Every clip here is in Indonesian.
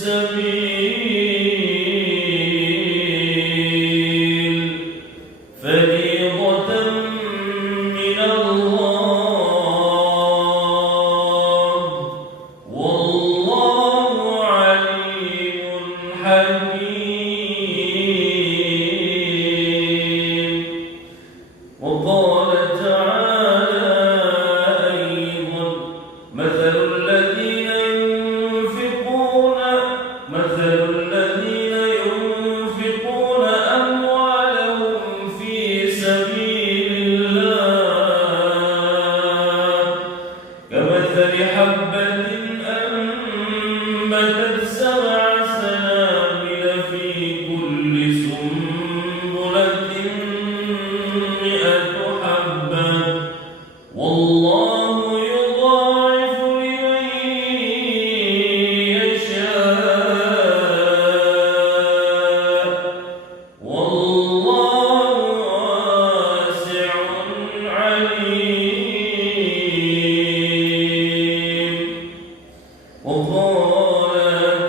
السبيل فريضة من الله والله عليم حكيم. وقال تعالى أيضا مثل الذين ينفقون أموالهم في سبيل الله كمثل حبة أنبتت 7 سنابل في كل سنبلة 100 حبة والله يضاعف لمن يشاء والله واسع عليم. وقال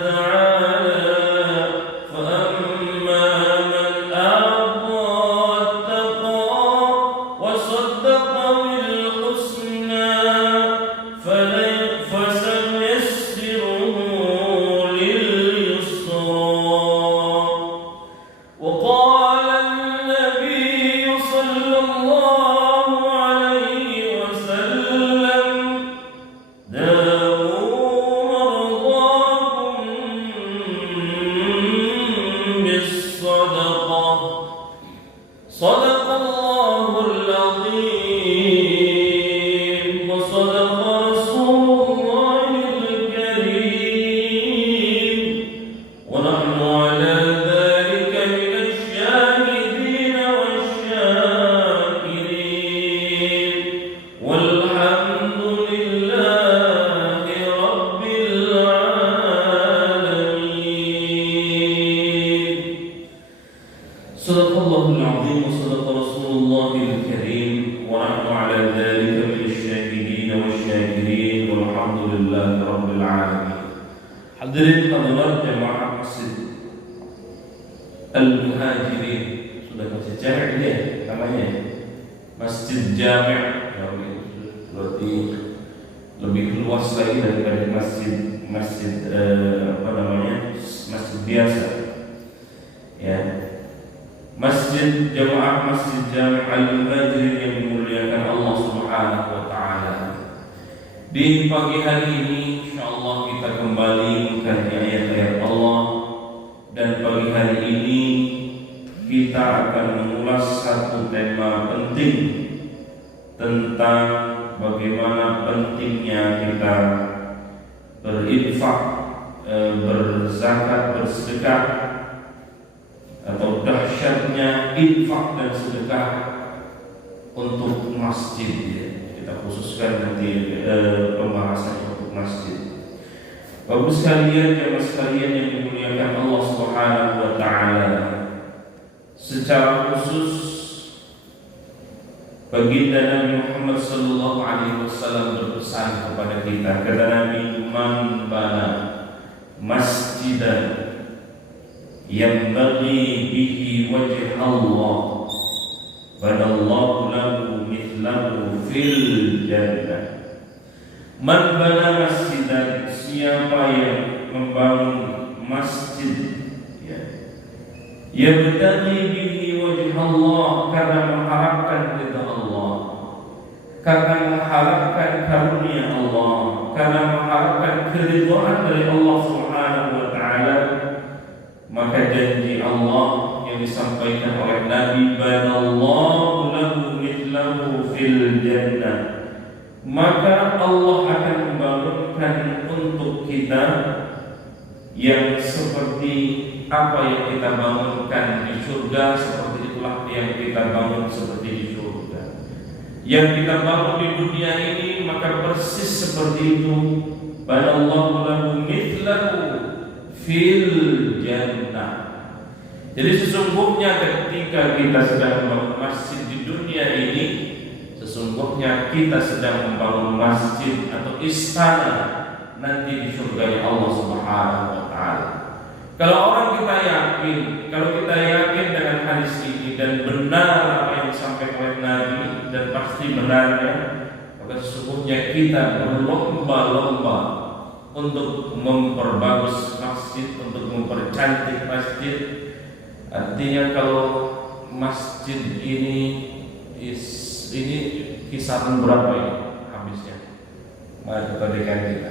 تعالى فأما من أعطى واتقى وصدق بالحسنى فسنيسره لليسرى. وقال النبي صلى الله عليه وسلم داووا مرضاكم بالصدقة. صدق الله العظيم وصدق رسول الله الكريم ونحن على ذلك من الشاهدين والشاكرين والحمد لله رب العالمين. صدق الله العظيم وصدق رسول الله الكريم ونحن على ذلك من الشاهدين والشاكرين والحمد لله رب العالمين. Hadirin hadirat jemaah Masjid Al-Muhajirin, sudah masjid jami' ini ya namanya, Masjid Jami', berarti lebih luas lagi daripada masjid masjid biasa ya. Masjid Jamaah Masjid Jami' Al-Muhajirin yang dimuliakan Allah Subhanahu wa taala. Di pagi hari ini insyaallah kita kembali mengkaji ayat-ayat Allah, dan pagi hari ini kita akan mengulas satu tema penting tentang bagaimana pentingnya kita berinfak, berzakat, bersedekah, atau dahsyatnya infak dan sedekah untuk masjid ya. Kita khususkan nanti pembahasan untuk masjid. Bapak sekalian, jemaah sekalian yang dimuliakan Allah Subhanahu wa taala, secara khusus baginda Nabi Muhammad sallallahu alaihi wasallam berpesan kepada kita. Kata Nabi, man bana masjidan yanbaghi bihi wajh Allah banallahu lahu mithlahu fil jannah. Man bana masjidan, siapa yang membangun masjid ya, yabtaghi bihi wajh Allah, karena mengharapkan ridha Allah, karena mengharapkan karunia Allah, karena mengharapkan keridhaan dari Allah Subhanahu wa taala, maka janji Allah yang disampaikan oleh Nabi, banallahu lahu mithlahu fil jannah, maka Allah akan membangunkan untuk kita yang seperti apa yang kita bangunkan di surga, seperti itulah yang kita bangun seperti di surga. Yang kita bangun di dunia ini maka persis seperti itu. Banallahu lahu mithlahu fil jannah. Jadi sesungguhnya ketika kita sedang membangun masjid di dunia ini, sesungguhnya kita sedang membangun masjid atau istana nanti di surga Allah Subhanahu wa taala. Kalau kita yakin dengan hadis ini dan benar apa yang disampaikan oleh Nabi dan pasti benarnya, maka sesungguhnya kita berlomba-lomba untuk memperbagus masjid, untuk mempercantik masjid. Artinya kalau masjid ini kisaran berapa ya habisnya? Mari kita berikan kita.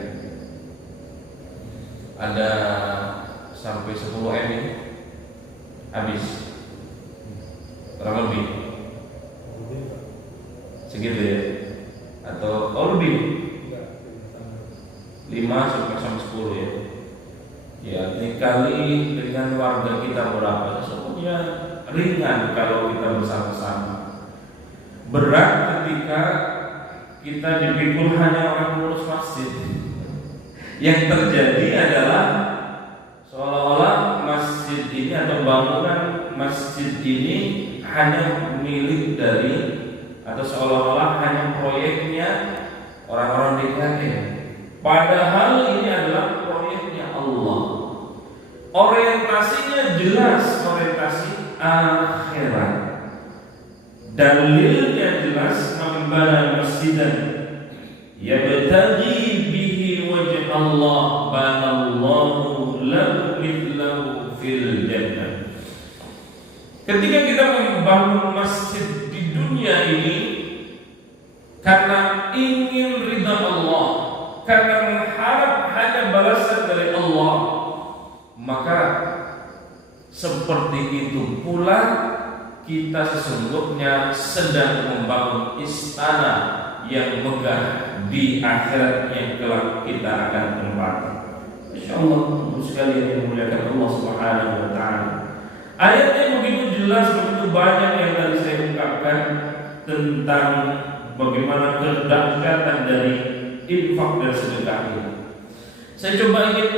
Ada sampai 10 M ini habis kurang lebih segitu ya, atau lebih 5 sampai 10 ya. Ya, dikali dengan warga kita berapa, sesungguhnya ringan kalau kita bersama-sama. Berat ketika kita dipikul hanya orang ngurus masjid. Yang terjadi adalah seolah-olah masjid ini atau bangunan masjid ini hanya milik dari, atau seolah-olah hanya proyeknya orang-orang DKI. Padahal ini adalah proyeknya Allah. Orientasinya jelas, orientasi akhirat. Dalilnya jelas, membana masjidan yabtaghi bihi wajh Allah banallahu lahu mithlahu fil jannah. Ketika kita membangun masjid di dunia ini karena ingin ridha Allah, karena mengharap hanya balasan dari Allah, maka seperti itu pula kita sesungguhnya sedang membangun istana yang megah di akhirat yang kelak kita akan tempati. Insyaallah sekalian yang dimuliakan Allah Subhanahu wa taala. Ayatnya begitu jelas, begitu banyak yang tadi saya ungkapkan tentang bagaimana kedahsyatan dari infak dan sedekah ini. Saya coba ingin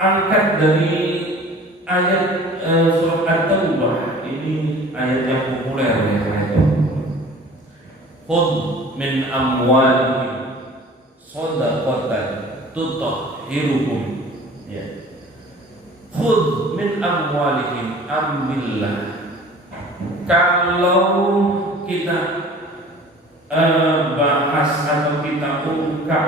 angkat dari ayat surat At-Taubah. Ini ayat yang populer ya. Khudh min amwalihim shadaqatan tutahhiruhum. Ya. Khudh min amwalihim, ambillah. Kalau kita bahas atau kita ungkap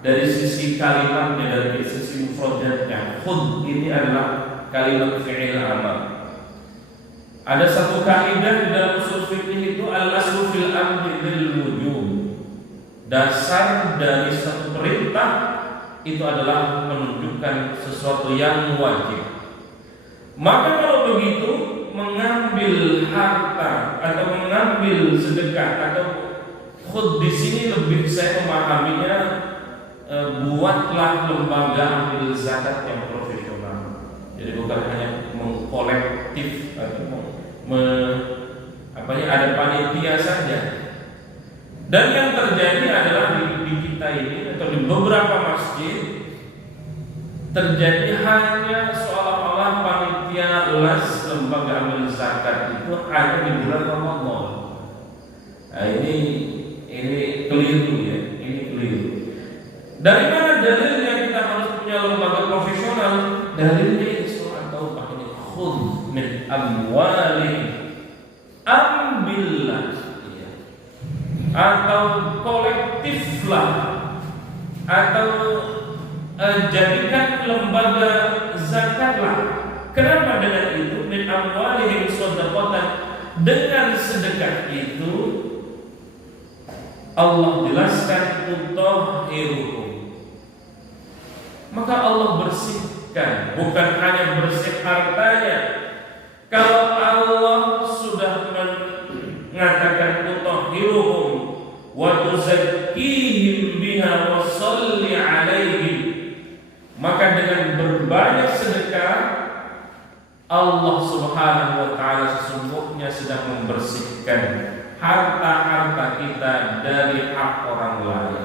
dari sisi kalimatnya, dari sisi mufradnya, khudh ini adalah kalimat fi'il amr. Ada satu kaidah di dalam usul fikih itu al-aslu fil amri lil wujub. Dasar dari satu perintah itu adalah menunjukkan sesuatu yang wajib. Maka kalau begitu, mengambil harta atau mengambil sedekah atau khud di sini lebih saya memahaminya, buatlah lembaga ambil zakat yang profesional. Jadi bukan hanya mengkolektif atau ada panitia saja. Dan yang terjadi adalah di kita ini atau di beberapa masjid terjadi hanya seolah-olah panitia las lembaga ambil zakat itu hanya di bulan Ramadan. Nah, ini keliru ya, ini keliru. Dari mana dalilnya kita harus punya lembaga profesional? Dalilnya ini surah Taubah ini, khudh min amwalihim, ambillah ya. Atau kolektiflah, atau jadikan lembaga zakatlah. Kenapa dengan itu? Min amwalihim shadaqatan, dengan sedekah itu Allah jelaskan tutahhiruhum, maka Allah bersihkan, bukan hanya bersih hartanya. Kalau Allah sudah mengatakan tutahhiruhum wa tuzakkihim biha wa shalli alaihim, maka dengan berbanyak sedekah Allah Subhanahu wa taala sesungguhnya sedang membersihkan harta-harta kita dari hak orang lain.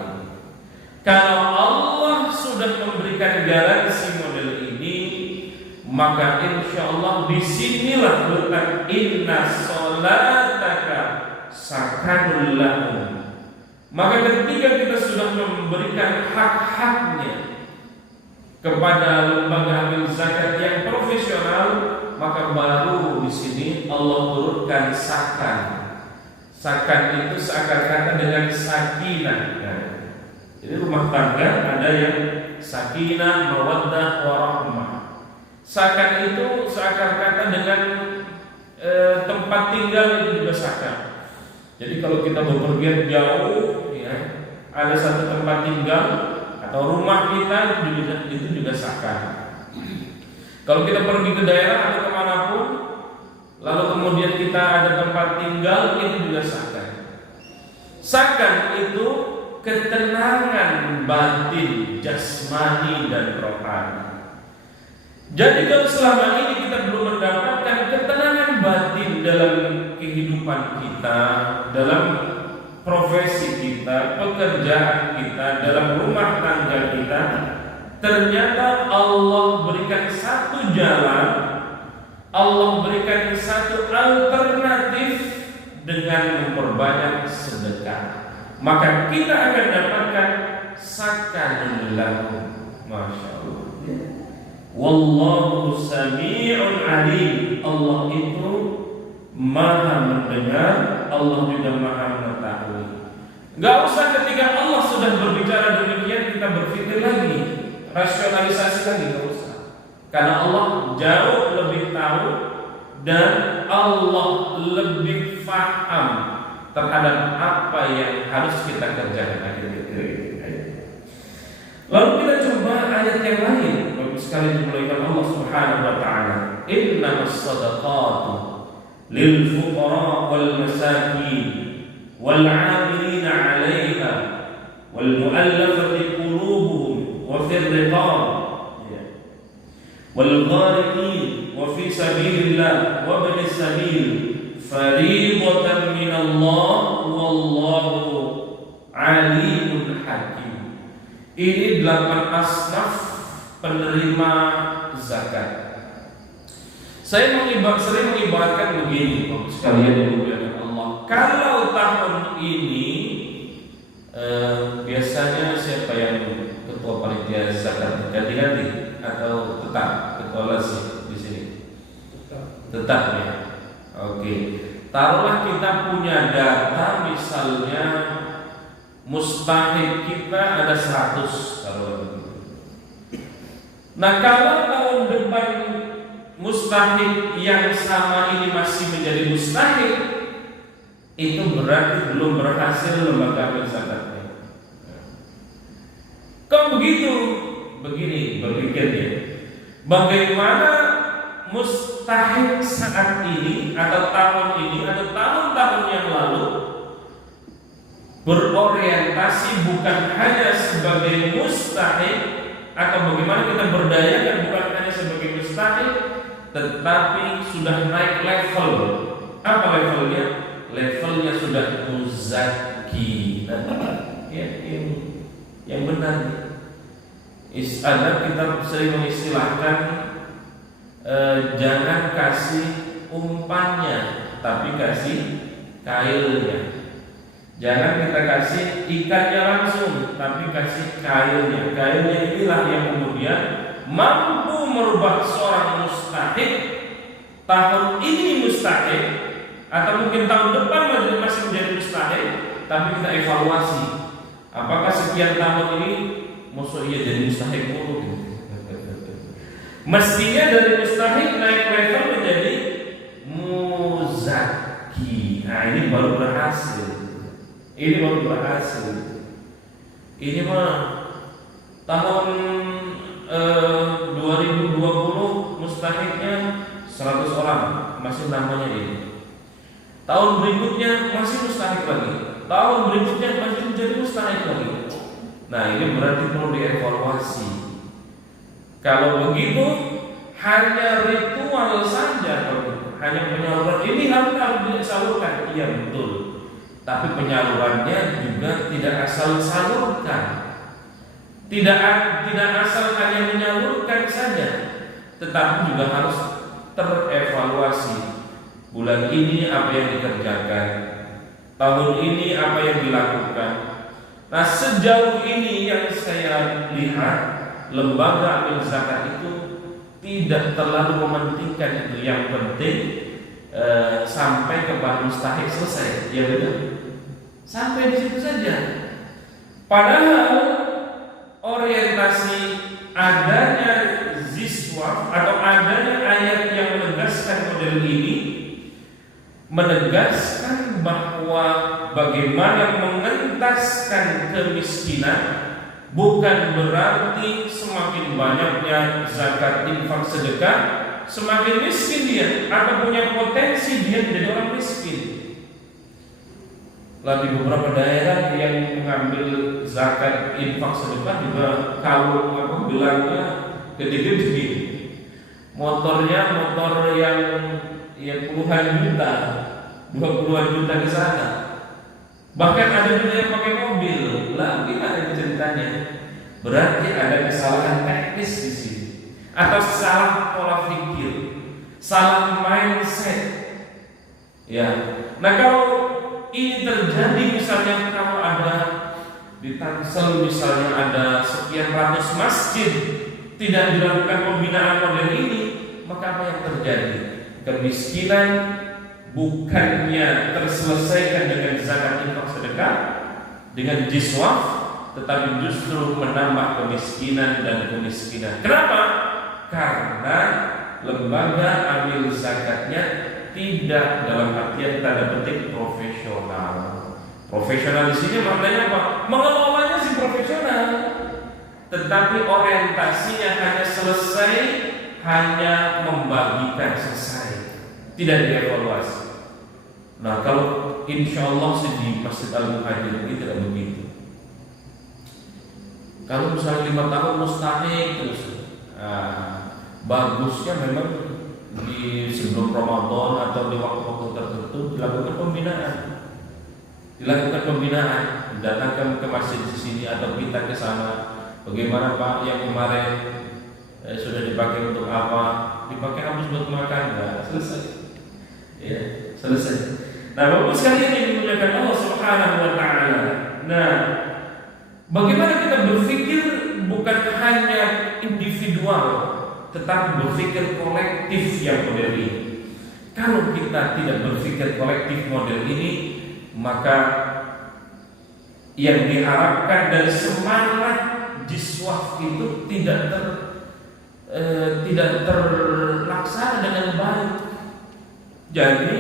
Kalau Allah sudah memberikan garansi model ini, maka insya Allah disinilah letak inna sholataka sakanul lahum. Maka ketika kita sudah memberikan hak-haknya kepada lembaga ambil zakat yang sakan. Sakan itu seakan-akan dengan sakinah. Ya. Jadi rumah tangga ada yang sakinah, mawaddah, warahmah. Sakan itu seakan-akan dengan tempat tinggal itu juga sakan. Jadi kalau kita bepergian jauh, ya, ada satu tempat tinggal atau rumah kita itu juga sakan. Kalau kita pergi ke daerah atau kemanapun, lalu kemudian kita ada tempat tinggal, itu juga sakan. Sakan itu ketenangan batin, jasmani dan rohani. Jadi kalau selama ini kita belum mendapatkan ketenangan batin dalam kehidupan kita, dalam profesi kita, pekerjaan kita, dalam rumah tangga kita, ternyata Allah berikan satu jalan, Allah berikan satu alternatif dengan memperbanyak sedekah. Maka kita akan dapatkan sakanul lahum. Masya Allah. Wallahu sami'un alim. Allah itu maha mendengar, Allah juga maha mengetahui. Gak usah ketika Allah sudah berbicara demikian kita berpikir lagi, rasionalisasi lagi, gak usah. Karena Allah jauh lebih tahu dan Allah lebih faham terhadap apa yang harus kita kerjakan. Lalu kita coba ayat yang lain. Bagus sekali dimulaikan Allah Subhanahu wa taala. Innamas shadaqatu lil fuqara wal masakin wal 'amilina 'alaiha wal mu'allafati qulubuhum wa fir riqab wal ghariqin wa fi sabilillah wa ibnis sabil fariidatan minallah wallahu 'alimun hakim. Ini 8 asnaf penerima zakat. Saya sering mengibaratkan begini, sekalian yang dimuliakan Allah. Kalau tahun ini biasanya siapa yang ketua panitia zakat, ganti-ganti atau tetap ketua lazim di sini? Tetap ya. Oke. Taruhlah kita punya data misalnya mustahik kita ada 100 taruhlah. Nah, kalau tahun depan mustahik yang sama ini masih menjadi mustahik, itu berarti belum berhasil lembaga zakatnya. Kalau begitu, begini berpikirnya, bagaimana mustahik saat ini atau tahun ini atau tahun-tahun yang lalu berorientasi bukan hanya sebagai mustahik, atau bagaimana kita berdayakan bukan hanya sebagai mustahik, tetapi sudah naik level. Apa levelnya? Levelnya sudah muzaki. Ya, yang benar. Ada kita sering mengistilahkan jangan kasih umpannya, tapi kasih kailnya. Jangan kita kasih ikannya langsung, tapi kasih kailnya. Kailnya inilah yang kemudian mampu merubah seorang mustahik. Tahun ini mustahik, atau mungkin tahun depan masih menjadi mustahik, tapi kita evaluasi. Apakah sekian tahun ini maksud iya jadi mustahik mulu? Mestinya dari mustahik naik level menjadi muzaki. Nah, ini baru berhasil. Ini baru berhasil. Ini mah tahun 2020 mustahiknya 100 orang masih namanya ini. Tahun berikutnya masih mustahik lagi. Tahun berikutnya masih menjadi mustahik lagi. Nah, ini berarti perlu dievaluasi. Kalau begitu hanya ritual saja, hanya penyaluran ini harus disalurkan. Iya betul. Tapi penyalurannya juga tidak asal salurkan. Tidak asal hanya menyalurkan saja, tetapi juga harus terevaluasi. Bulan ini apa yang dikerjakan, tahun ini apa yang dilakukan. Nah, sejauh ini yang saya lihat, lembaga amil zakat itu tidak terlalu mementingkan itu. Yang penting sampai ke bab mustahik selesai, ya benar. Sampai di situ saja. Padahal orientasi adanya ziswaf atau adanya ayat yang menegaskan model ini menegaskan bahwa bagaimana mengentaskan kemiskinan bukan berarti semakin banyaknya zakat, infak, sedekah semakin miskin dia atau punya potensi dia menjadi orang miskin. Lalu di beberapa daerah yang mengambil zakat, infak, sedekah juga kalau bilangnya gede-gede, motornya motor yang puluhan juta, 20-an juta di sana. Bahkan ada juga yang pakai mobil. Lah, gimana ceritanya? Berarti ada kesalahan teknis di sini, atau salah pola pikir, salah mindset. Ya. Nah, kalau ini terjadi misalnya kalau ada di Tangsel misalnya ada sekian ratus masjid tidak dilakukan pembinaan model ini, maka apa yang terjadi? Kemiskinan bukannya terselesaikan dengan zakat, infak, sedekah, dengan jiswaf, tetapi justru menambah kemiskinan dan kemiskinan. Kenapa? Karena lembaga amil zakatnya tidak dalam artian tanda petik profesional. Profesional di sini maknanya apa? Mengelolanya si profesional, tetapi orientasinya hanya selesai, hanya membagikan selesai, tidak dievaluasi. Nah, kalau insya Allah sih di Masjid Al-Muhajir ini tidak begitu. Kalau misalnya 5 tahun mustahik terus, bagusnya memang di sebelum Ramadan atau di waktu-waktu tertentu dilakukan pembinaan, datangkan ke masjid di sini atau kita ke sana. Bagaimana Pak yang kemarin sudah dipakai untuk apa? Dipakai habis buat makan, enggak selesai. Ya, selesai. Nah, Bapak sekalian yang dimuliakan Allah Subhanahu wa taala. Nah, bagaimana kita berpikir bukan hanya individual, tetapi berpikir kolektif yang model ini. Kalau kita tidak berpikir kolektif model ini, maka yang diharapkan dari semangat jiswaf itu tidak terlaksana dengan baik. Jadi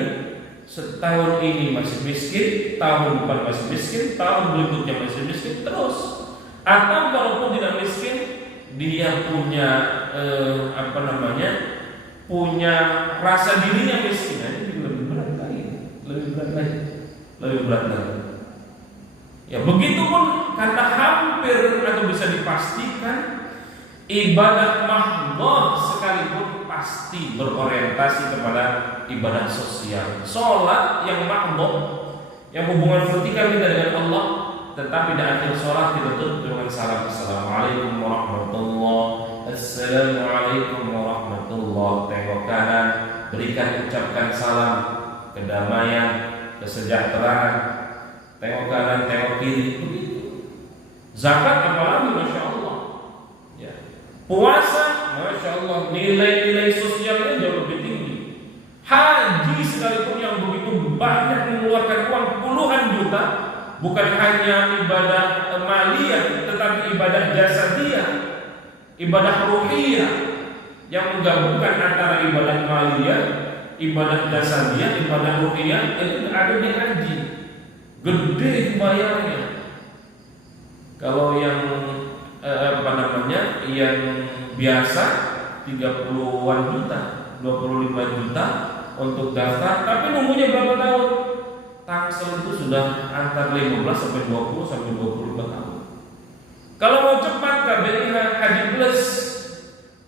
setahun ini masih miskin, tahun depan masih miskin, tahun berikutnya masih miskin terus. Atau kalaupun tidak miskin, dia punya punya rasa dirinya miskin, itu lebih berat lagi. Ya, begitupun kata hampir atau bisa dipastikan ibadah mahdhah sekalipun pasti berorientasi kepada ibadah sosial. Salat yang mahdhah, yang hubungan vertikal kita dengan Allah, tetapi di akhir salat kita tutup dengan salam assalamualaikum warahmatullahi, assalamualaikum warahmatullahi. Tengok kanan, berikan ucapkan salam kedamaian, kesejahteraan. Tengok kanan, tengok kiri, begitu. Zakat apalagi, masya Allah. Ya. Puasa, masya Allah, nilai-nilai sosialnya jauh lebih tinggi. Haji sekalipun yang begitu banyak mengeluarkan uang puluhan juta, bukan hanya ibadah maliyah, tetapi ibadah jasadiyah, ibadah ruhiyah yang menggabungkan antara ibadah maliyah, ibadah jasadiyah, ibadah ruhiyah, itu ada di haji. Gede bayarnya. Kalau yang yang biasa 30-an juta, 25 juta untuk daftar, tapi nunggunya berapa tahun? Tangsel itu sudah antara 15 sampai 20 sampai 25 tahun. Kalau mau cepat KBRI Haji Plus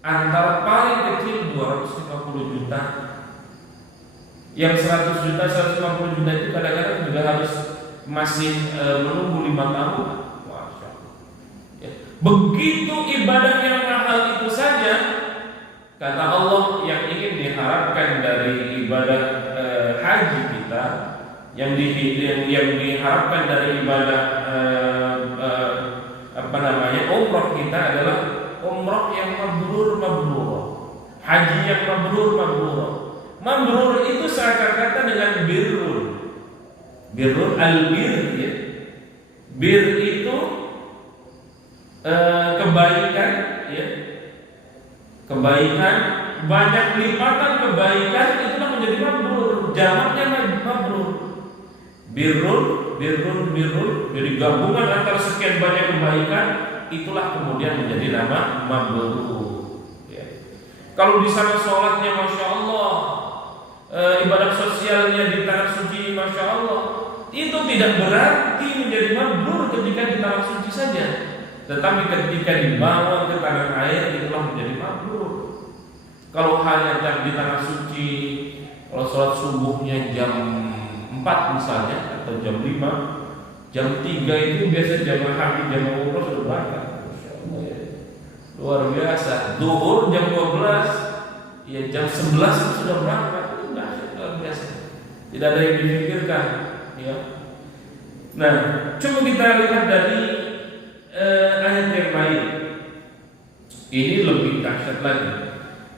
antara paling kecil 250 juta, yang 100 juta, 150 juta itu kadang-kadang juga harus masih menunggu 5 tahun. Masya Allah. Ya. Begitu ibadah yang mahal itu saja, kata Allah, yang ingin diharapkan dari ibadah haji kita, yang diharapkan dari ibadah umrah kita adalah umrah yang mabrur, haji yang mabrur. Mabrur itu seakar kata dengan birrun. Birrun al-bir ya. Bir itu kebaikan ya. Kebaikan, banyak lipatan kebaikan itulah menjadi mabrur. Jamaknya mabrur. Birrun, jadi gabungan antara sekian banyak kebaikan itulah kemudian menjadi nama mabrur. Ya. Kalau di sana sholatnya masya Allah, ibadah sosialnya di tanah suci masya Allah, itu tidak berarti menjadi mabrur ketika di tanah suci saja, tetapi ketika dibawa ke tanah air itulah menjadi mabrur. Kalau hanya di tanah suci, kalau sholat subuhnya jam 4 misalnya atau jam 5, jam 3 itu biasa jamaah haji jamaah umroh sudah berangkat. Luar biasa. Zuhur jam 12, ya jam 11 itu sudah berangkat. Itu luar biasa. Tidak ada yang dipikirkan, ya. Nah, coba kita lihat dari ayat yang lain. Ini lebih dahsyat lagi.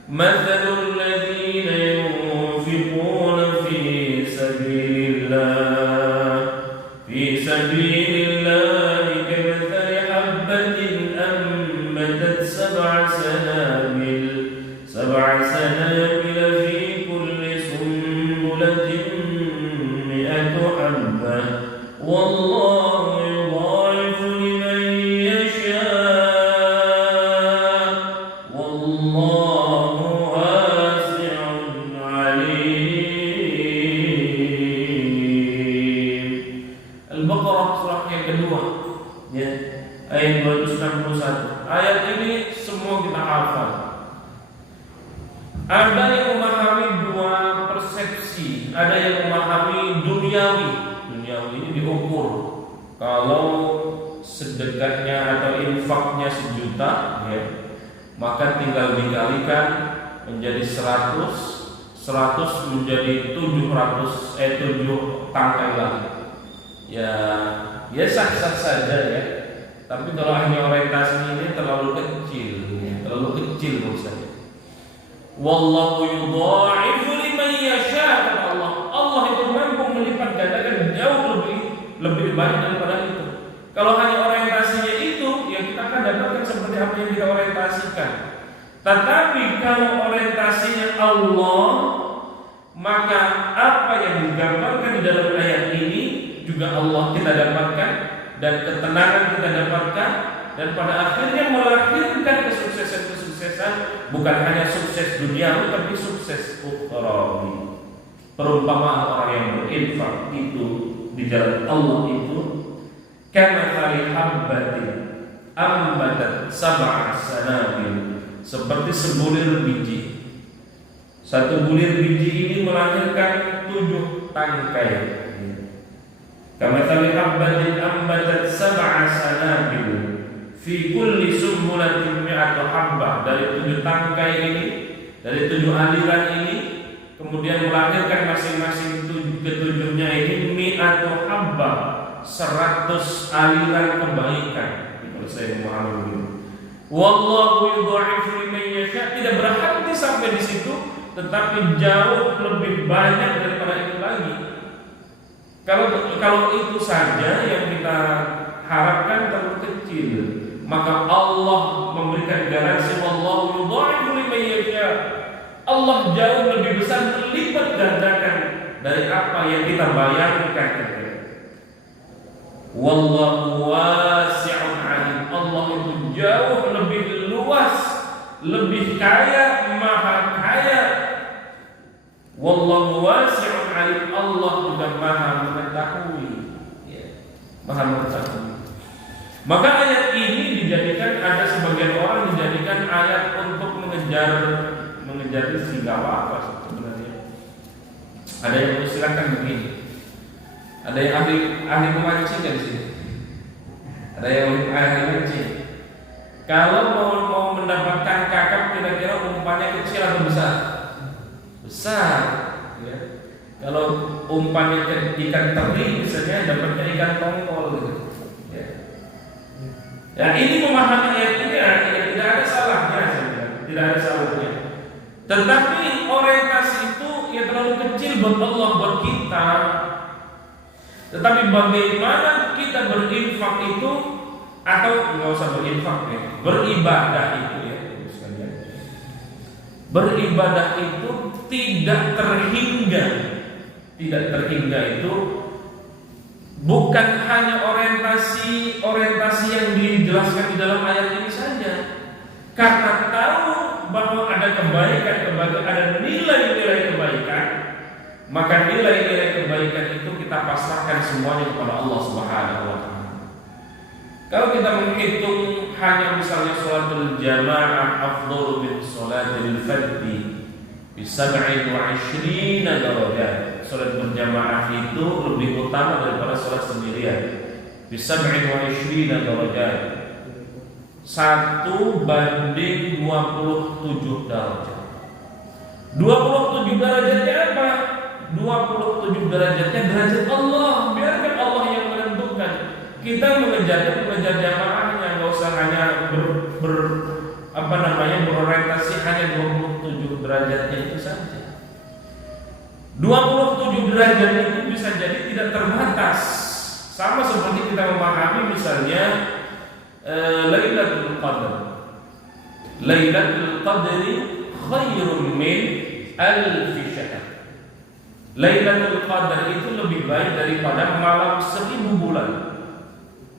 Mathalul ladzina yunfiquna fi sabilillah kamathali habbatin ambatat sab'a sanabil fi kulli sumbulatin mi'atu habbah wallahu yudha'ifu liman yasha wallahu wasi'un 'alim. Al-Baqarah surah yang kedua ya, ayat 261. Ayat ini semua kita hafal. Ada yang memahami dua persepsi, ada yang memahami duniawi. Duniawi ini diukur kalau sedekahnya atau infaknya 1 juta ya, maka tinggal dikalikan menjadi 100 menjadi 7 tangkai lagi. Ya sah-sah saja ya. Tapi kalau hanya orientasi ini terlalu kecil menurut saya. Wallahu yudha'ifu liman yasha, kata Allah. Allah itu mampu melipat gandakan jauh lebih banyak daripada itu. Kalau hanya orientasinya itu, ya kita akan dapatkan seperti apa yang kita orientasikan. Tetapi kalau orientasinya Allah, maka apa yang digambarkan di dalam ayat ini juga Allah kita dapatkan, dan ketenangan kita dapatkan, dan pada akhirnya melahirkan kesuksesan bukan hanya sukses dunia tapi sukses ukhrawi. Perumpamaan orang yang berinfak itu di jalan Allah itu kamathali habbatin ambatat sab'a sanabil, seperti sebulir biji. Satu bulir biji ini melahirkan 7 tangkai. Kamathali habbatin ambatat sab'a sanabil fi kulli sumbulatin mi'atu habbah, dari 7 tangkai ini, dari 7 aliran ini kemudian melahirkan masing-masing ketujuhnya ini mi'atu habbah, 100 aliran kebaikan. Kalau saya memahami ini, wallahu yudha'ifu liman yasha, tidak berhenti sampai di situ, tetapi jauh lebih banyak daripada itu lagi. Kalau itu saja yang kita harapkan terlalu kecil, maka Allah memberikan garansi wallahu yudha'ifu liman yasha. Allah jauh lebih besar, melipat gandakan dari apa yang kita bayangkan. Wallahu wasi'un 'alim. Allah itu jauh lebih luas, lebih kaya, maha kaya. Wallahu wasi'un 'alim. Allah juga maha mengetahui, maha mengetahui. Maka ayat ini dijadikan, ada sebagian orang dijadikan ayat untuk mengejar singgah apa sebenarnya. Ada yang mengistilahkan begini. Ada yang ahli memancing di sini. Ada yang ahli memancing. Kalau mau mendapatkan kakap, kira-kira umpannya kecil atau besar? Besar. Ya. Kalau umpannya ikan teri, misalnya dapatnya ikan tongkol. Gitu. Ya, ini memahami ayat ini ya, tidak ada salahnya, tidak ada salahnya. Tetapi orientasi itu ya terlalu kecil buat Allah, buat kita. Tetapi bagaimana kita berinfak itu, atau nggak usah berinfak ya, beribadah itu ya, beribadah itu tidak terhingga. Tidak terhingga itu bukan hanya orientasi yang dijelaskan di dalam ayat ini saja. Karena tahu bahwa ada kebaikan, ada nilai-nilai kebaikan, maka nilai-nilai kebaikan itu kita pasrahkan semuanya kepada Allah Subhanahu wa taala. Kalau kita menghitung hanya misalnya sholatul jamaah afdhalu min sholatil fardhi bi 27 darajat. Salat berjamaah itu lebih utama daripada salat sendirian. Bi 27 darajat. 1 banding 27 derajat. 27 derajatnya apa? 27 derajatnya derajat Allah. Biarkan Allah yang menentukan. Kita mengejar jamaahnya, nggak usah hanya berorientasi hanya 27 derajatnya itu saja. 27 derajat itu bisa jadi tidak terbatas. Sama seperti kita memahami misalnya Lailatul Qadar. Lailatul Qadri khairun min alf syahr. Lailatul Qadar itu lebih baik daripada malam 1000 bulan.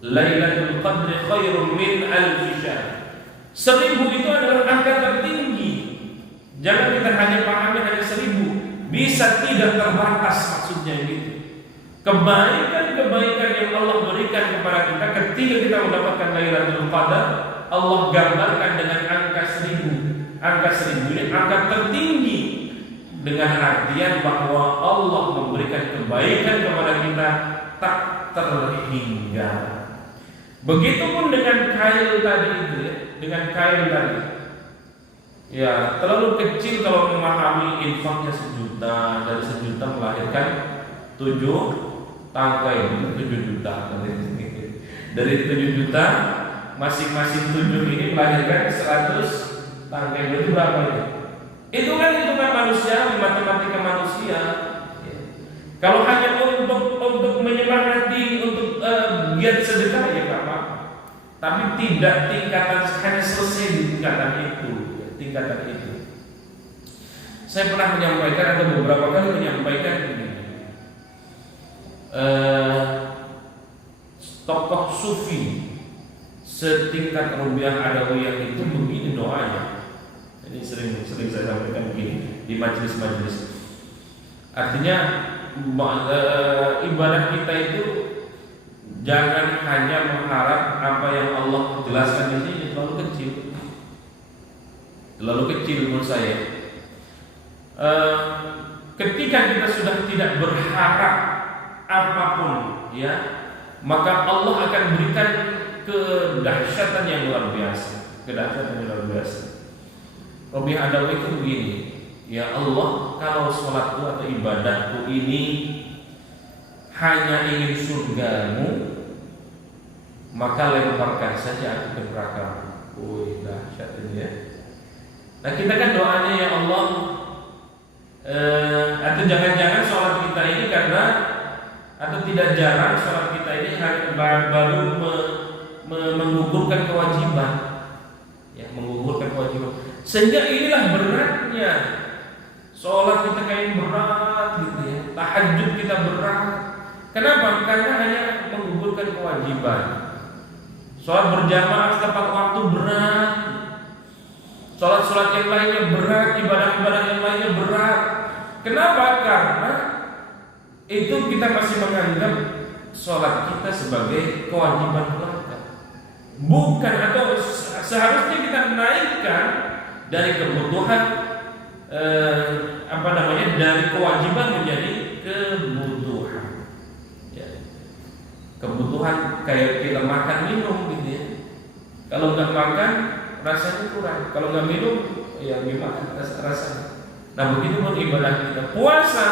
Lailatul Qadri khairun min alf syahr. 1000 itu adalah angka tertinggi. Jangan kita hanya pahami hanya 1000. Bisa tidak terbatas, maksudnya gitu. Kebaikan-kebaikan yang Allah berikan kepada kita ketika kita mendapatkan Lailatul Qadar, Allah gambarkan dengan angka 1000. Angka 1000 ini angka tertinggi, dengan artian bahwa Allah memberikan kebaikan kepada kita tak terhingga. Begitupun dengan kail tadi itu ya, dengan kail tadi. Ya, terlalu kecil kalau memahami infaknya 1 juta, dari 1 juta melahirkan 7 tangkai, 7 juta. Dari 7 juta, masing-masing 7 ini melahirkan 100 tangkai. Itu berapa ini? Itu kan hitungan manusia, matematika manusia. Kalau hanya untuk menyemangati, untuk giat sedekah ya nggak apa-apa. Tapi tidak tingkatan hanya selesai di tingkatan itu. Saya pernah menyampaikan atau beberapa kali menyampaikan ini. Tokoh sufi setingkat Rubiah Adawiyah itu begini doanya. Ini sering saya sampaikan begini di majelis-majelis. Artinya ibadah kita itu jangan hanya mengharap apa yang Allah jelaskan di sini terlalu kecil menurut saya. Ketika kita sudah tidak berharap apapun, ya, maka Allah akan berikan kedahsyatan yang luar biasa. Rabi' Adawi itu begini, ya Allah, kalau sholatku atau ibadahku ini hanya ingin surgamu, maka lemparkan saja aku ke neraka. Dahsyat ini ya. Nah kita kan doanya ya Allah, atau jangan-jangan sholat kita ini karena, atau tidak jarang sholat kita ini baru menggugurkan kewajiban, ya, menggugurkan kewajiban. Sehingga inilah beratnya sholat kita kayak berat gitu ya, tahajud kita berat. Kenapa? Karena hanya menggugurkan kewajiban. Sholat berjamaah tepat waktu berat. Sholat-sholat yang lainnya berat, ibadah-ibadah yang lainnya berat. Kenapa? Karena itu kita masih menganggap sholat kita sebagai kewajiban belaka. Bukan, atau seharusnya kita naikkan dari kebutuhan dari kewajiban menjadi kebutuhan. Ya. Kebutuhan kayak kita makan minum gitu ya. Kalau nggak makan rasanya kurang, kalau nggak minum ya gimana rasanya. Nah begitu pun ibadah kita. Puasa,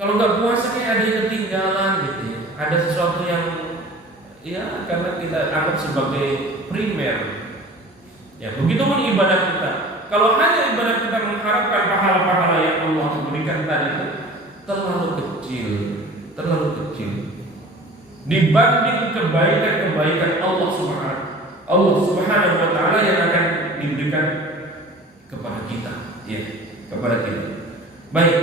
kalau nggak puasa kayak ada yang ketinggalan gitu ya. Ada sesuatu yang ya karena kita anggap sebagai primer. Ya begitu pun ibadah kita. Kalau hanya ibadah kita mengharapkan pahala-pahala yang Allah berikan tadi itu terlalu kecil dibanding kebaikan-kebaikan Allah Subhanahu wa taala yang akan diberikan kepada kita, ya, kepada kita. Baik,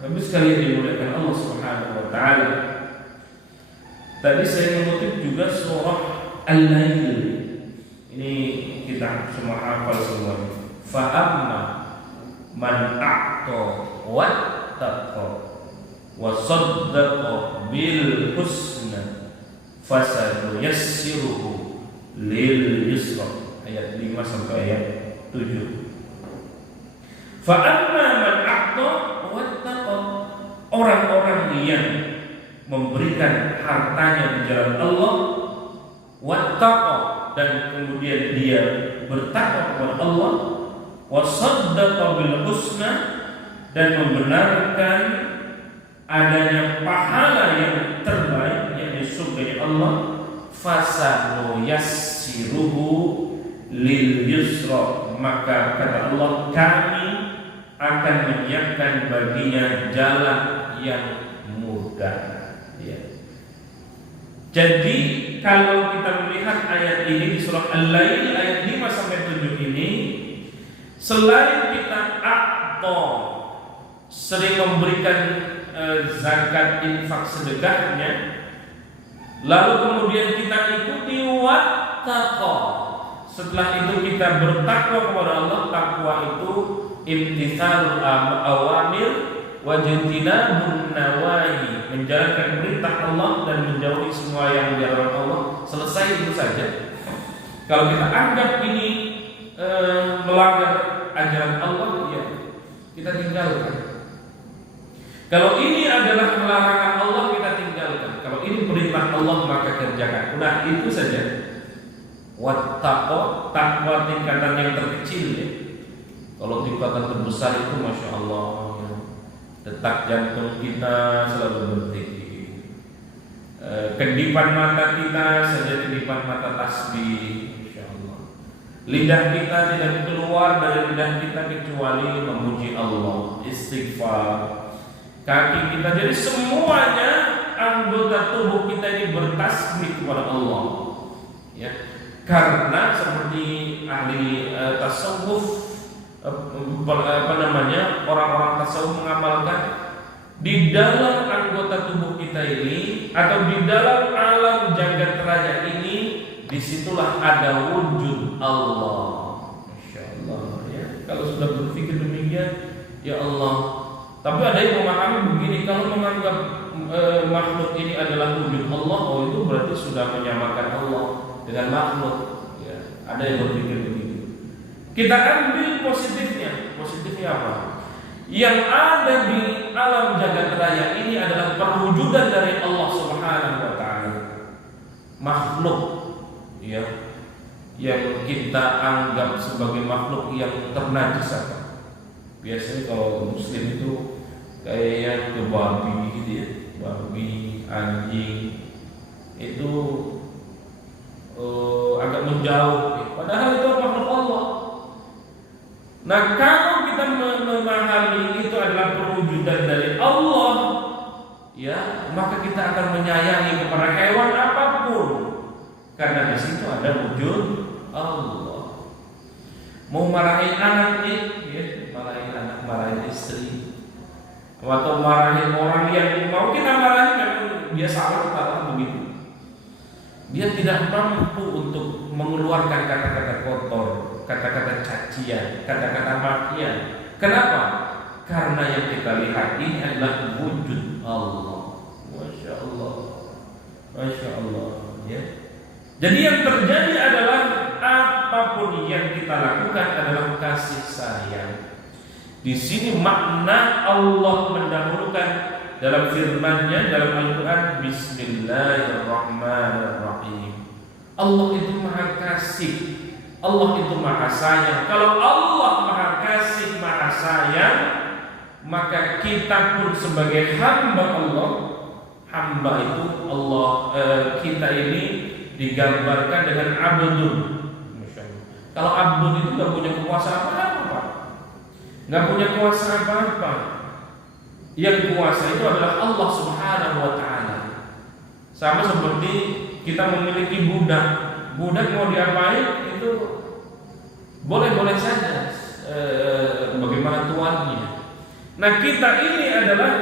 habis sekalian dimuliakan Allah Subhanahu wa taala. Tadi saya mengutip juga surah Al-Lail. Ini kita semua hafal semuanya. Fa amma man a'ta wattaqa wa saddaqa bil husna fasanuyassiruhu lil yusra. Ayat 5 sampai ayat 7. Fa amma man a'ta wattaqa, orang-orang yang memberikan hartanya di jalan Allah, wattaqa, dan kemudian dia bertakwa kepada Allah, wasaddaqa bil husna, dan membenarkan adanya pahala yang terbaik yang surga Allah, fasanuyassiruhu lil yusra, maka kata Allah, kami akan menyiapkan baginya jalan yang mudah. Jadi kalau kita melihat ayat ini di surah Al-Lail ayat 5 sampai 7 ini, selain kita sering memberikan zakat, infak, sedekahnya, lalu kemudian kita ikuti wattaqa, setelah itu kita bertakwa kepada Allah. Takwa itu imtithalul awamir wajtinabun nawahi, menjalankan perintah Allah dan menjauhi semua yang dilarang Allah. Selesai itu saja. Kalau kita anggap ini melanggar ajaran Allah, ya kita tinggalkan. Kalau ini adalah larangan Allah, kita tinggalkan. Kalau ini perintah Allah, maka kerjakan. Udah, itu saja. Wattaqo, takwa tingkatan yang terkecil, ya. Kalau tingkatan terbesar itu Masya Allah, ya. Detak jantung kita selalu berdetik, kedipan mata kita saja kedipan mata tasbih, Masya Allah. Lidah kita tidak keluar dari lidah kita kecuali memuji Allah, istighfar. Kaki kita, jadi semuanya anggota tubuh kita ini bertasbih kepada Allah, ya. Karena seperti ahli tasawuf, orang-orang tasawuf mengamalkan, di dalam anggota tubuh kita ini atau di dalam alam jagat raya ini, disitulah ada wujud Allah. Masya Allah, ya. Kalau sudah berpikir demikian, ya Allah. Tapi ada yang memahami begini, kalau menganggap makhluk ini adalah wujud Allah, oh itu berarti sudah menyamakan Allah dengan makhluk, ya. Ada yang berpikir begitu. Kita ambil positifnya. Positifnya apa? Yang ada di alam jagat raya ini adalah perwujudan dari Allah Subhanahu wa taala. Makhluk, ya, yang kita anggap sebagai makhluk yang ternajis. Biasanya kalau muslim itu kayak ke babi gitu, ya. Babi, anjing itu agak menjauh, ya. Padahal itu makhluk Allah. Nah, kalau kita memahami itu adalah perwujudan dari Allah, ya, maka kita akan menyayangi kepada hewan apapun, karena di situ ada wujud Allah. Mau marahin anak nih, ya, marahin anak, marahin istri, atau marahin orang yang mau kita marahin, kan dia salah, kita begitu. Dia tidak mampu untuk mengeluarkan kata-kata kotor, kata-kata cacian, kata-kata makian. Kenapa? Karena yang kita lihat ini adalah wujud Allah. Masya Allah, Masya Allah, ya. Jadi yang terjadi adalah apapun yang kita lakukan adalah kasih sayang. Di sini makna Allah mendahulukan dalam firman-Nya dalam Al-Quran, Bismillahirrahmanirrahim. Allah itu maha kasih, Allah itu maha sayang. Kalau Allah maha kasih, maha sayang, maka kita pun sebagai hamba Allah, hamba itu Allah, kita ini digambarkan dengan abdun. Kalau abdun itu gak punya kuasa apa-apa, nggak punya kuasa apa-apa. Yang kuasa itu adalah Allah Subhanahu wa Ta'ala. Sama seperti kita memiliki budak. Budak mau diapain itu boleh-boleh saja, bagaimana tuannya. Nah, kita ini adalah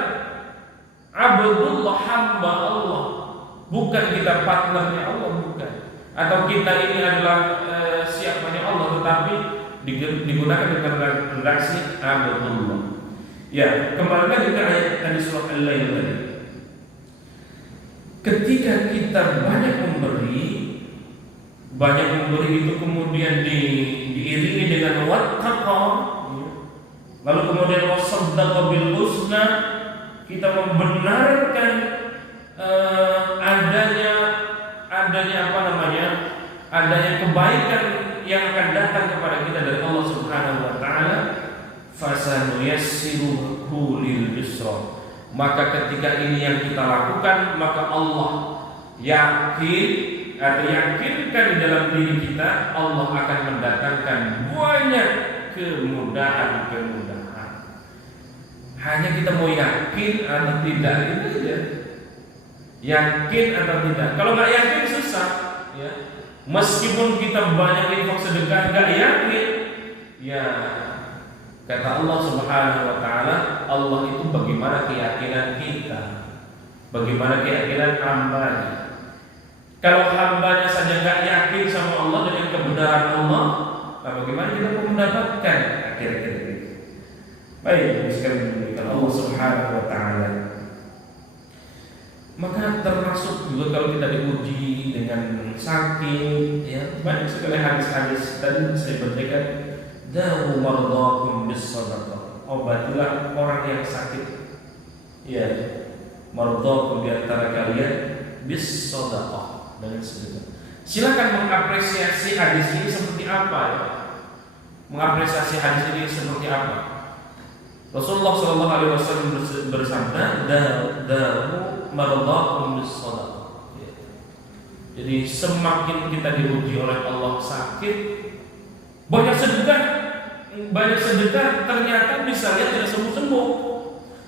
abdullah, hamba Allah. Bukan kita partnernya Allah, bukan. Atau kita ini adalah siapanya Allah, tetapi digunakan dengan redaksi abdullah. Ya, kembali lagi ke ayat tadi surah Al-Lail tadi. Ketika kita banyak memberi itu kemudian diiringi dengan wattaqa, lalu kemudian wasaddaqa bil husna, kita membenarkan adanya kebaikan yang akan datang kepada kita dari Allah Subhanahu wa Ta'ala, fasanuyassiruhu lil yusra. Maka ketika ini yang kita lakukan, maka Allah yakinkan di dalam diri kita, Allah akan mendatangkan banyak kemudahan. Hanya kita mau yakin atau tidak, itu aja. Yakin atau tidak. Kalau nggak yakin susah, ya. Meskipun kita banyak infak sedekah, nggak yakin, ya. Kata Allah Subhanahu wa Ta'ala, Allah itu bagaimana keyakinan kita, bagaimana keyakinan hambanya. Kalau hambanya saja nggak yakin sama Allah dengan kebenaran Allah, nah bagaimana kita mau mendapatkan akhir-akhir itu? Baik, sekali demikian Allah Subhanahu wa Ta'ala. Maka termasuk juga kalau kita diuji dengan sakit, ya banyak sekali hadis-hadis tadi saya bacakan. Dawu mardakum bis-shadaqah. Obatilah orang yang sakit. Ya, mardakum di antara kalian bis-shadaqah, dengan sedekah. Silakan mengapresiasi hadis ini seperti apa ya? Mengapresiasi hadis ini seperti apa? Rasulullah sallallahu alaihi wasallam bersabda, dawu mardakum bis-shadaqah. Ya. Jadi semakin kita diuji oleh Allah sakit, banyak sedekah ternyata bisa lihat tidak sembuh-sembuh.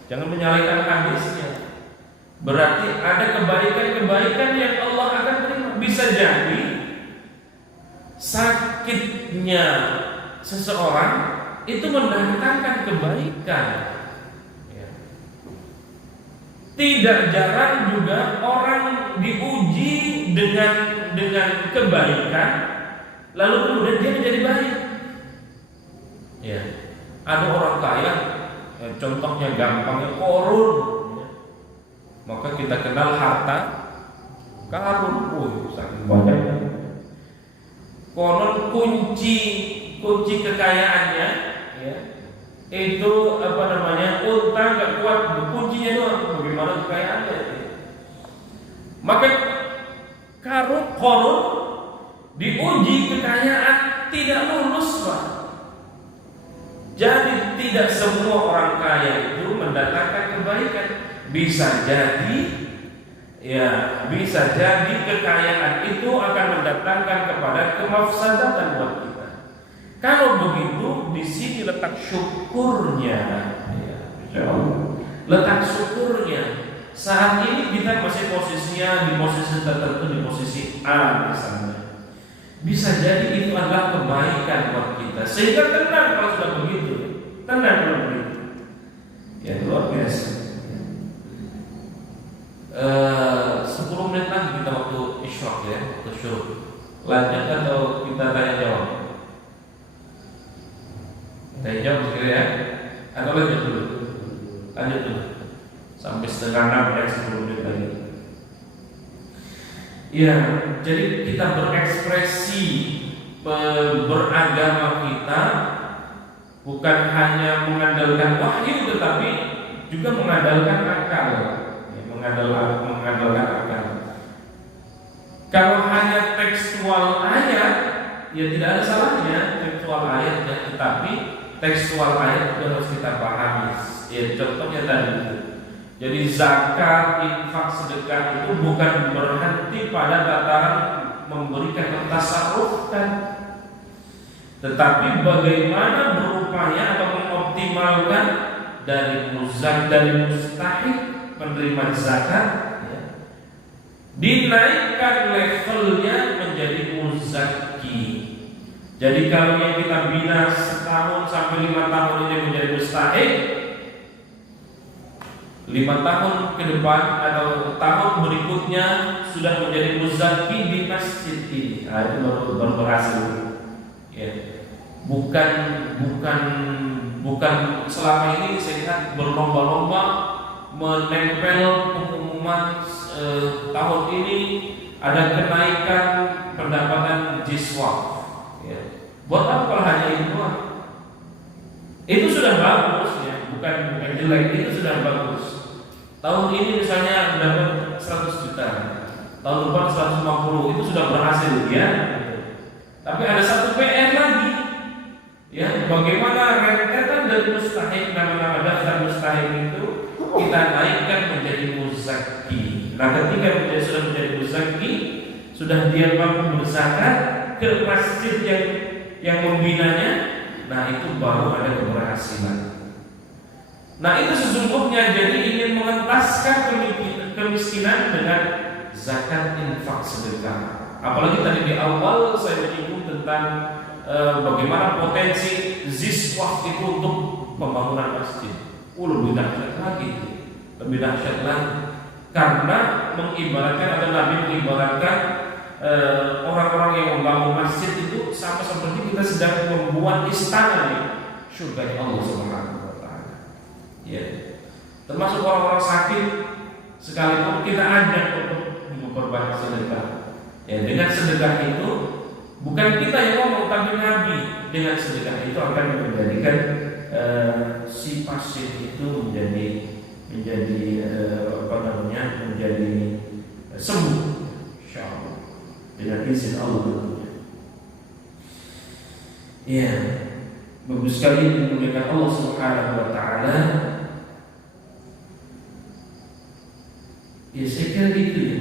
Jangan menyalahkan hadisnya. Berarti ada kebaikan-kebaikan yang Allah akan terima. Bisa jadi sakitnya seseorang itu mendatangkan kebaikan. Ya. Tidak jarang juga orang diuji dengan kebaikan, lalu kemudian dia menjadi baik. Ya, ada orang kaya, contohnya gampangnya korun. Ya. Maka kita kenal harta karun. Saking banyaknya. Konon kunci kekayaannya, ya, itu unta nggak kuat, kuncinya doang. Bagaimana kekayaannya? Ya. Maka korun diuji kekayaan tidak lulus, Pak. Jadi tidak semua orang kaya itu mendatangkan kebaikan. Bisa jadi kekayaan itu akan mendatangkan kepada kemafsadatan buat kita. Kalau begitu, di sini letak syukurnya. Ya, letak syukurnya. Saat ini kita masih posisinya di posisi tertentu, di posisi A misalnya. Bisa jadi itu adalah kebaikan buat kita, sehingga tenang kalau sudah begitu, tenang kalau begitu. Ya luar biasa. 10 menit lagi kita waktu isyraq ya, waktu syuruk. Lanjut atau kita tanya jawab? Tanya jawab sekali ya, atau lanjut dulu? Lanjut dulu sampai setengah 6 ya, 10 menit lagi. Ya, jadi kita berekspresi beragama kita bukan hanya mengandalkan wahyu, tetapi juga mengandalkan akal, ya, mengandalkan akal. Kalau hanya tekstual ayat, ya tidak ada salahnya tekstual ayat, ya, tetapi tekstual ayat juga harus kita pahami. Ya, contohnya tadi. Jadi zakat, infak, sedekah itu bukan berhenti pada tataran memberikan mentasarrufkan, tetapi bagaimana berupaya atau mengoptimalkan diminimalkan dari mustahik menerima zakat, ya, dinaikkan levelnya menjadi muzaki. Jadi kalau yang kita bina setahun sampai 5 tahun ini menjadi mustahik, 5 tahun ke depan atau tahun berikutnya sudah menjadi muzaki di masjid ini. Nah, itu baru berhasil. Ya. Bukan selama ini saya lihat berlomba-lomba menempel pengumuman tahun ini ada kenaikan pendapatan jiswaf. Ya. Buat apa kalau hanya itu doang? Itu sudah bagus ya, bukan jelek, itu sudah bagus. Tahun ini misalnya mendapat 100 juta, tahun depan 150, itu sudah berhasil ya. Tapi ada satu PR lagi, ya, bagaimana rentetan dari mustahik, nama-nama daftar mustahik itu kita naikkan menjadi muzaki. Nah, ketika sudah menjadi muzaki, sudah dia mampu berzakat ke masjid yang membinanya, nah itu baru ada keberhasilan. Nah, itu sesungguhnya jadi ingin mengentaskan kemiskinan dengan zakat infak sedekah. Apalagi tadi di awal saya menyinggung tentang bagaimana potensi ziswaf itu untuk pembangunan masjid. Lebih dahsyat lagi, lebih dahsyat lagi, karena mengibaratkan atau Nabi mengibaratkan orang-orang yang membangun masjid itu sama seperti kita sedang membuat istana nih, surga Allah Subhanahu wa taala. Ya. Termasuk orang-orang sakit sekalipun kita ajak untuk memperbanyak sedekah. Ya, dengan sedekah itu bukan kita yang ngomong, tapi Nabi dengan sedekah itu akan menjadikan si pasien itu menjadi sembuh, insyaallah, dengan izin Allah tentunya. Ya, bagus sekali dimuliakan Allah Subhanahu wa taala. Ya, saya kira gitu ya,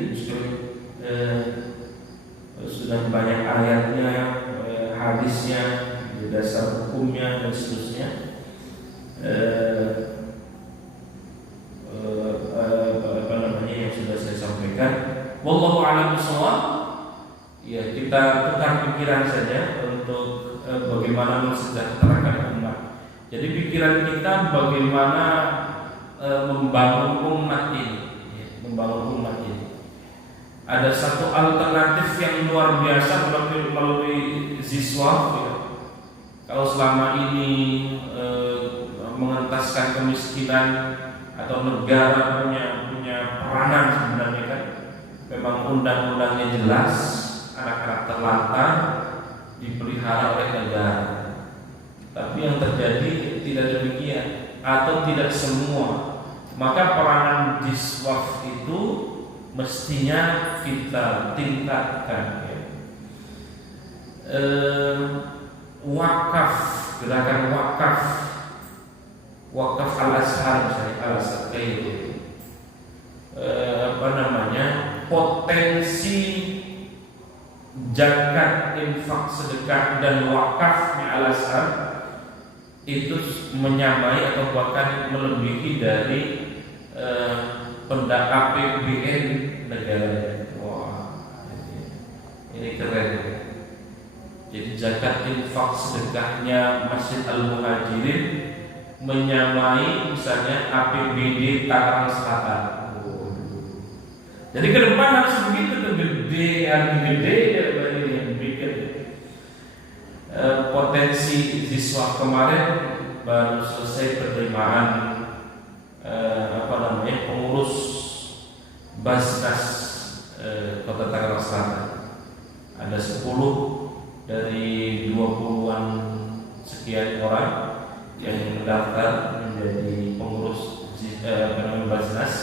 sudah banyak ayatnya, hadisnya, dasar hukumnya dan seterusnya. Yang sudah saya sampaikan. Wallahu a'lam bishawab. Ya, kita tukar pikiran saja untuk bagaimana mensejahterakan umat. Jadi pikiran kita bagaimana membangun umat ini, ya, membangun umat ini. Ada satu alternatif yang luar biasa melalui ziswaf. Ya. Kalau selama ini mengentaskan kemiskinan atau negara punya peranan sebenarnya kan, memang undang-undangnya jelas, anak-anak terlantar dipelihara oleh negara. Tapi yang terjadi tidak demikian atau tidak semua. Maka peranan ziswaf itu mestinya kita tingkatkan. Ya. Wakaf, gerakan wakaf Al-Azhar misalnya, Al-Azhar itu potensi zakat, infak, sedekah dan wakafnya Al-Azhar itu menyamai atau bahkan melebihi dari APBN negara. Wah, ini keren. Jadi zakat, infak, sedekahnya Masjid Al-Muhajirin menyamai misalnya APBD Tangerang Selatan. Jadi ke depan harus begitu tuh, gede ya yang bikin potensi siswa kemarin baru selesai penerimaan pengurus Basnas Kota Tangerang Selatan. Ada 10 dari 20-an sekian orang yang mendaftar menjadi pengurus Basnas.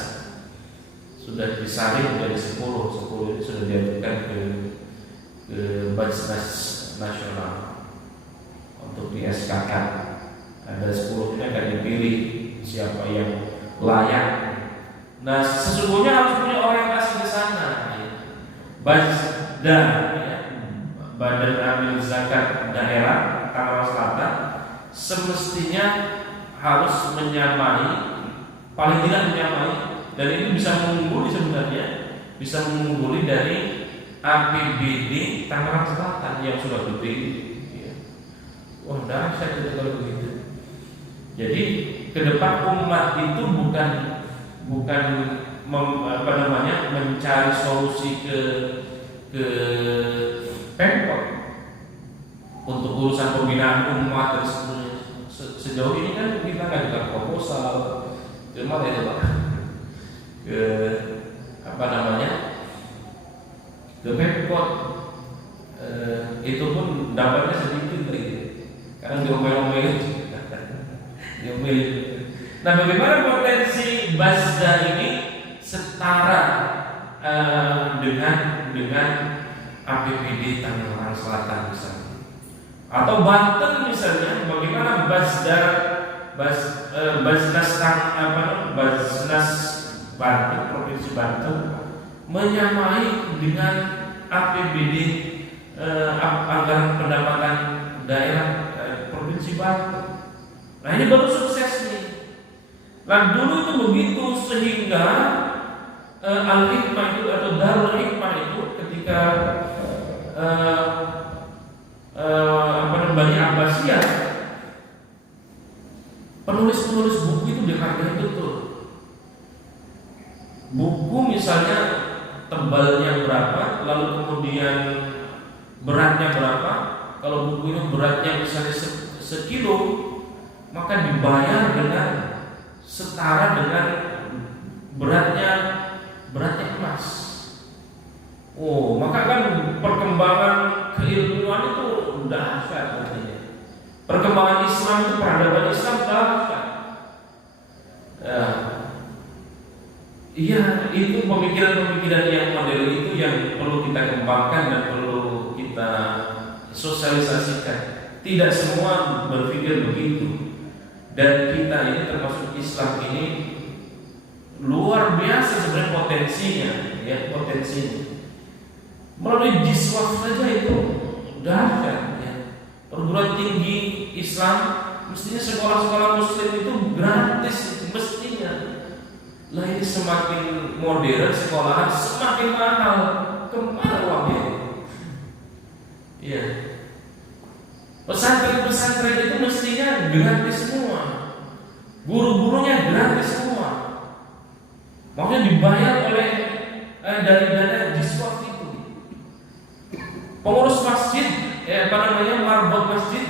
Sudah disaring dari 10 itu sudah diajukan ke Basnas Nasional untuk di SK-kan. Ada 10 ini akan dipilih siapa yang layak. Nah, sesungguhnya harus punya orientasi ke sana. Basda, ya, Badan Amil Zakat Daerah Tangerang Selatan, semestinya harus menyamai, paling tidak menyamai, dan itu bisa mengungguli sebenarnya, bisa mengungguli dari APBD Tangerang Selatan yang sudah gede. Ya. Wah, dahsyat itu kalau begitu. Jadi ke depan umat itu bukan mencari solusi ke Pemkot untuk urusan pembinaan umat dan sejauh ini kan kita ngajukan proposal ke mana itu Pak? Ke ke Pemkot, itu pun dapatnya sedikit gitu. Karena diomel-omelin. Nah, bagaimana potensi Basda ini setara dengan APBD Tangerang Selatan misalnya, atau Banten misalnya, bagaimana Basnas Banten, Provinsi Banten menyamai dengan APBD anggaran pendapatan daerah Provinsi Banten. Nah, ini baru sukses nih. Nah, dulu itu begitu, sehingga Al-Hikmah itu atau Darul Hikmah itu ketika Bani Abbasiyah, penulis buku itu dihargai betul. Buku misalnya tebalnya berapa, lalu kemudian beratnya berapa. Kalau buku itu beratnya misalnya sekilo, maka dibayar dengan setara dengan beratnya emas. Oh, maka kan perkembangan keilmuan itu dahsyat artinya. Perkembangan Islam itu, peradaban Islam dahsyat. Iya, itu pemikiran-pemikiran yang model itu yang perlu kita kembangkan dan perlu kita sosialisasikan. Tidak semua berpikir begitu. Dan kita ini termasuk Islam ini luar biasa sebenarnya potensinya. Melalui jiswaf saja itu dahsyat ya. Perguruan tinggi Islam mestinya sekolah-sekolah Muslim itu gratis mestinya. Lah ini semakin modern sekolahan semakin mahal. Kemana uangnya? Iya. Pesantren itu mestinya gratis semua. Guru-gurunya gratis semua. Maksudnya dibayar oleh dari dana jiswaf itu. Pengurus masjid, marbot masjid,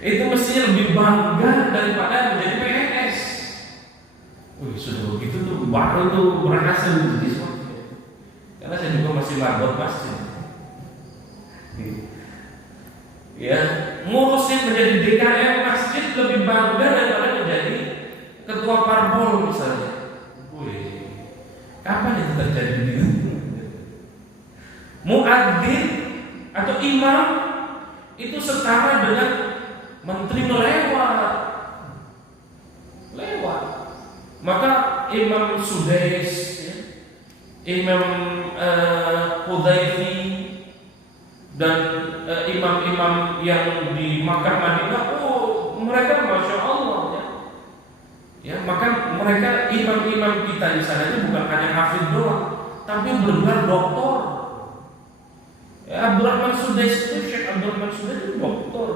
itu mestinya lebih bangga daripada menjadi PNS. Wih, sudah begitu tuh baru tuh berhasil menjadi jiswaf. Karena saya juga masih marbot masjid. Ya, ngurusin menjadi DKM masjid lebih bangga daripada menjadi ketua parpol misalnya. Wih, kapan itu terjadi gitu? Muadzin atau imam itu setara dengan menteri lewat. Maka Imam Sudais, ya, Imam Hudzaify dan imam-imam yang di Makkah Madinah, mereka masya Allah ya. Maka mereka imam-imam kita di sana itu bukan hanya hafid doang, tapi bergelar doktor. Ya, Abdurrahman Sudais itu, Syekh Abdurrahman Sudais itu doktor.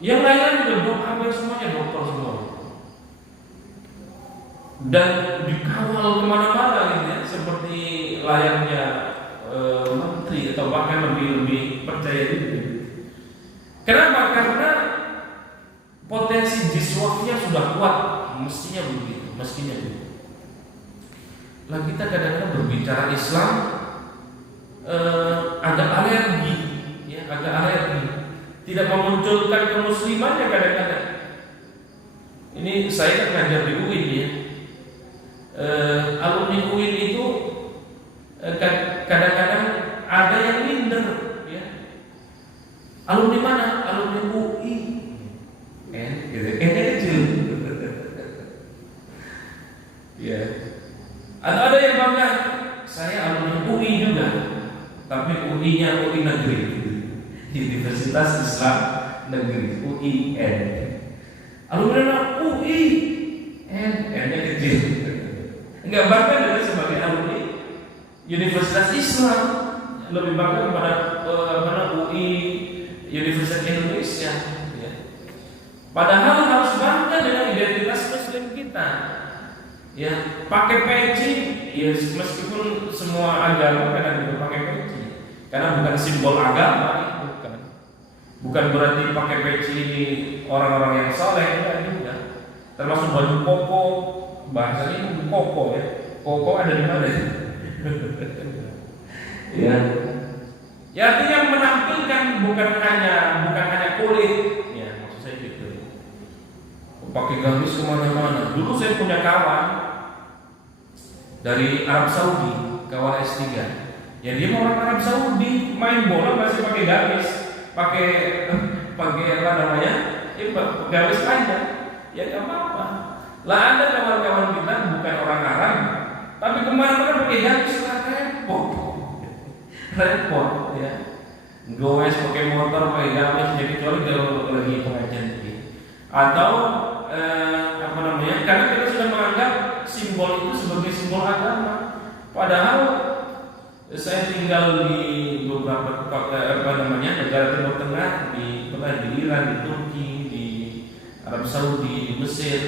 Yang lain juga dokter, semuanya doktor semua. Dan dikawal kemana-mana gitu ya, seperti layaknya menteri atau bahkan lebih percaya diri. Kenapa? Karena potensi jiswafnya sudah kuat, mestinya begitu. Lah kita kadang-kadang berbicara Islam agak alergi, tidak memunculkan kemuslimannya kadang-kadang. Ini saya kan ngajar di UIN ya. Alumni UIN itu kadang-kadang ada yang minder ya. Alumni mana? Alumni UI. Ya. Ada yang bangga, saya alumni UI juga, tapi UI-nya UI negeri, Universitas Islam negeri, UIN. Alumni UI, N-nya kecil. Enggak bangga dengan sebagai alumni Universitas Islam, lebih bangga kepada UI Universitas Indonesia. Ya. Padahal harus bangga dengan identitas Muslim kita. Ya, pakai peci, ya meskipun semua agama kadang juga pakai peci, karena bukan simbol agama, bukan berarti pakai peci ini orang-orang yang saleh, enggak juga. Termasuk baju koko, bahasanya itu koko ya. Koko ada di mana? Ya. Ya artinya menampilkan bukan hanya kulit, ya maksud saya gitu. Pakai gamis kemana-mana. Dulu saya punya kawan dari Arab Saudi, kawan S3. Ya dia orang Arab Saudi, main bola masih pakai gamis, pakai apa namanya? Ya gamis panjang. Ya nggak apa-apa. Lah ada kawan-kawan kita bukan orang Arab, tapi kemana-mana pakai gamis, repot, ya. Goes pakai motor, pakai gamis, jadi kecuali kalau lagi pengajian ini. Atau apa namanya? Karena kita sudah menganggap simbol itu sebagai simbol agama. Padahal saya tinggal di beberapa negara Timur Tengah, di Iran, di Turki, di Arab Saudi, di Mesir.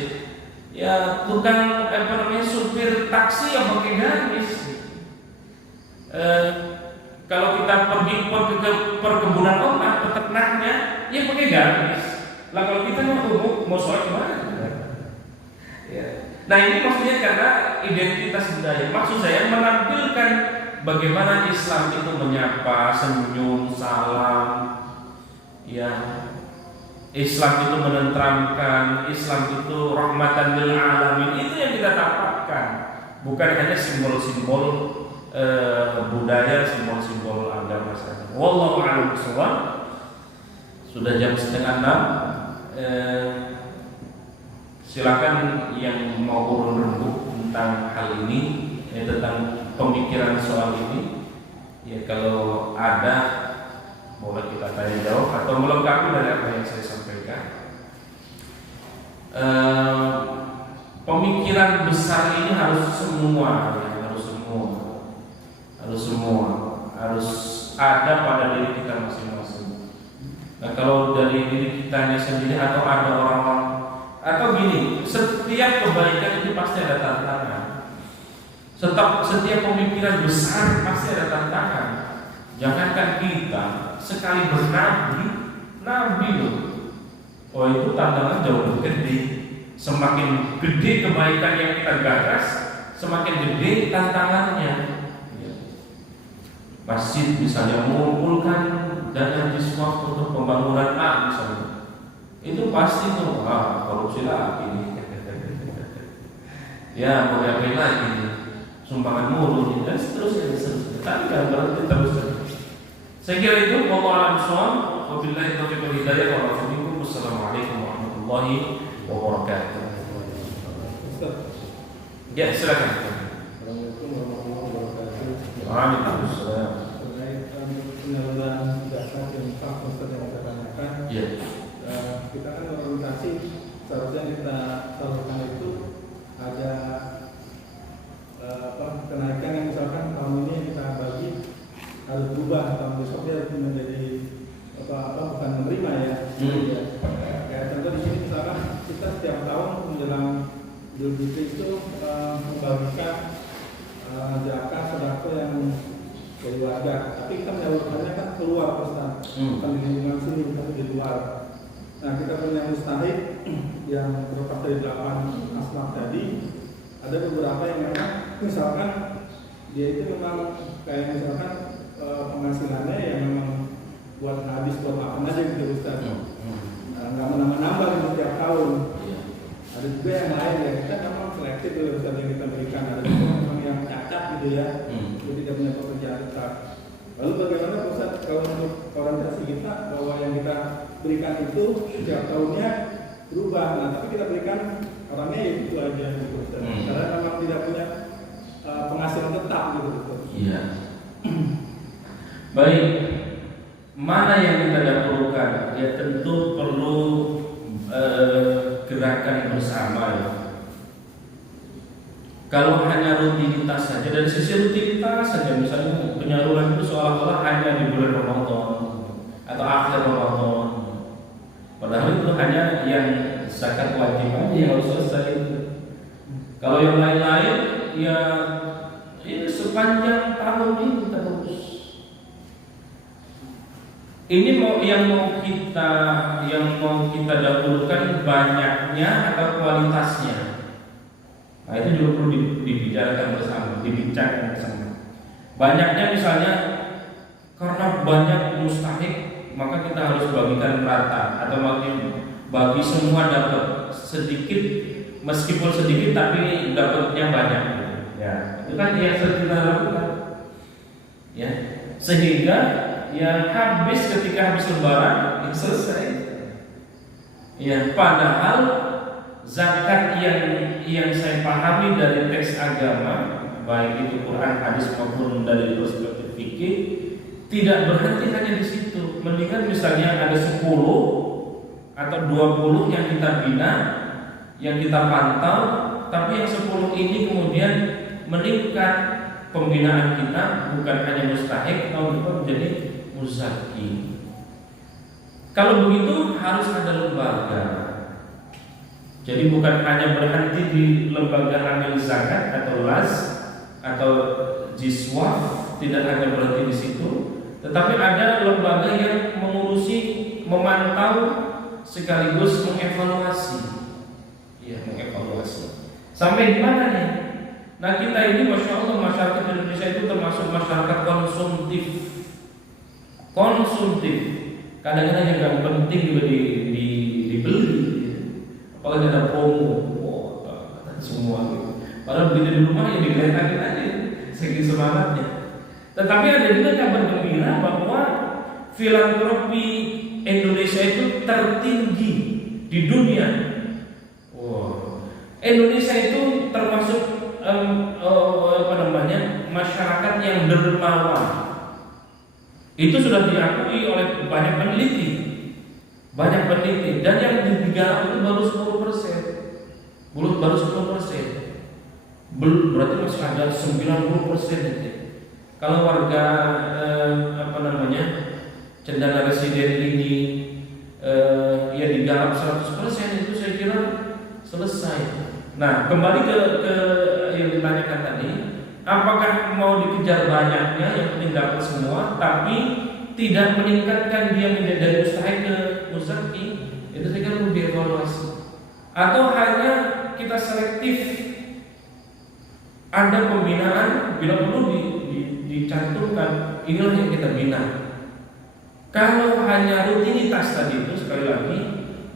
Ya tukang supir taksi yang pakai gamis. Kalau kita pergi ke perkebunan orang, peternaknya, ya pakai gamis. Lah kalau kita mau sholat kemana? Ya. Nah ini maksudnya karena identitas budaya. Maksud saya menampilkan bagaimana Islam itu menyapa, senyum, salam. Ya, Islam itu menenteramkan, Islam itu rahmatan lil alamin. Itu yang kita dapatkan. Bukan hanya simbol-simbol budaya, simbol-simbol agama saja. Wallahu a'lam bishawab. Sudah jam 5:30. Silakan yang mau urun rembuk tentang hal ini, tentang pemikiran soal ini. Ya kalau ada boleh kita tanya jawab atau melengkapi dari apa yang saya sampaikan. Pemikiran besar ini harus semua, harus ada pada diri kita masing-masing. Nah kalau dari diri kitanya sendiri atau ada orang-orang atau gini, setiap kebaikan itu pasti ada tantangan. Setiap pemikiran besar pasti ada tantangan. Jangankan kita sekali nabi loh. Oh itu tantangan jauh lebih gede. Semakin gede kebaikan yang kita gagas, semakin gede tantangannya. Masjid misalnya mengumpulkan dana diswaf untuk pembangunan A misalnya, itu pasti tuh korupsi lagi. Ya mau diapain lagi? Sumbangan mulu dan seterusnya. Tapi kan berarti terus. Saya kira itu. Wallahu a'lam bishawab. Wabillahi taufiq wal hidayah. Wassalamualaikum warahmatullahi wabarakatuh. Ya silakan. Assalamualaikum warahmatullahi wabarakatuh. Waalaikumsalam. Terkait penyaluran zakat yang Pak Ustaz yang kita tanyakan, Ya. Kita kan orientasi seharusnya kita salurkan itu ada kenaikan yang misalkan tahun ini kita bagi harus berubah, tahun besoknya harus menjadi bukan menerima ya. Ya. Kayak contoh di sini misalkan kita setiap tahun menjelang Idul Fitri itu membagikan zakat sedekah yang dari warga, tapi kita menyalurkannya kan keluar Ustaz, bukan di lingkungan sini, tapi di luar. Nah kita punya mustahik yang terlepas dari 8 asnaf tadi, ada beberapa yang memang misalkan dia itu memang kayak misalkan penghasilannya yang memang buat habis buat makan aja gitu Ustaz, nggak menambah-nambah gitu tiap tahun. Ada juga yang lain ya, kita memang selektif tuh Ustaz yang kita berikan. Ada juga memang yang cacat gitu ya, itu tidak punya pekerjaan tetap. Lalu bagaimana Ustaz kalau untuk orientasi kita bahwa yang kita berikan itu setiap tahunnya berubah, nah tapi kita berikan orangnya ya itu aja gitu Ustaz. Karena memang tidak punya penghasilan tetap gitu Ustaz. Iya. Baik. Mana yang kita dahulukan? Ya tentu Kalau hanya rutinitas saja, dari sisi rutinitas saja, misalnya penyaluran itu seolah-olah hanya di bulan Ramadan atau akhir Ramadan, padahal itu hanya yang zakat wajib aja yang harus selesai itu. Kalau yang lain-lain ya ini sepanjang tahun ini terus. Ini yang mau kita dahulukan banyaknya atau kualitasnya. Nah itu juga perlu dibicarakan bersama. Banyaknya misalnya karena banyak mustahik, maka kita harus bagikan rata atau bagi semua dapat sedikit, meskipun sedikit tapi dapatnya banyak. Ya, itu kan yang sering kita lakukan. Ya, sehingga ya habis ketika habis lebaran itu selesai. Ya, padahal zakat yang saya pahami dari teks agama, baik itu Quran, hadis maupun dari perspektif fikih, tidak berhenti hanya di situ. Mendingan misalnya ada 10 atau 20 yang kita bina, yang kita pantau, tapi yang 10 ini kemudian meningkat pembinaan kita, bukan hanya mustahik, tahun depan menjadi muzaki. Kalau begitu harus ada lembaga. Jadi bukan hanya berhenti di lembaga amil zakat atau las atau jiswah, tidak hanya berhenti di situ, tetapi ada lembaga yang mengurusi, memantau sekaligus mengevaluasi. Ya, mengevaluasi. Sampai di mana nih? Nah kita ini masya Allah masyarakat Indonesia itu termasuk masyarakat konsumtif. Kadang-kadang yang gak penting juga dibeli. Apalagi ada promo, semua gitu. Padahal begitu di rumah ya digeletakin aja, segi semangatnya. Tetapi ada juga kabar gembira bahwa filantropi Indonesia itu tertinggi di dunia. Wow. Indonesia itu termasuk masyarakat yang dermawan. Itu sudah diakui oleh banyak peneliti. Dan yang digarap itu baru 10%. Baru 10%. Berarti masih ada 90% itu. Kalau warga cendana residen ini ya digarap 100%, itu saya kira selesai. Nah, kembali ke yang ditanyakan tadi, apakah mau dikejar banyaknya yang penting dapat semua tapi tidak meningkatkan dia menjadi mustahik ke muzaki, itu saya kira perlu dievaluasi. Atau hanya kita selektif, ada pembinaan bila perlu dicantumkan inilah yang kita bina. Kalau hanya rutinitas tadi itu, sekali lagi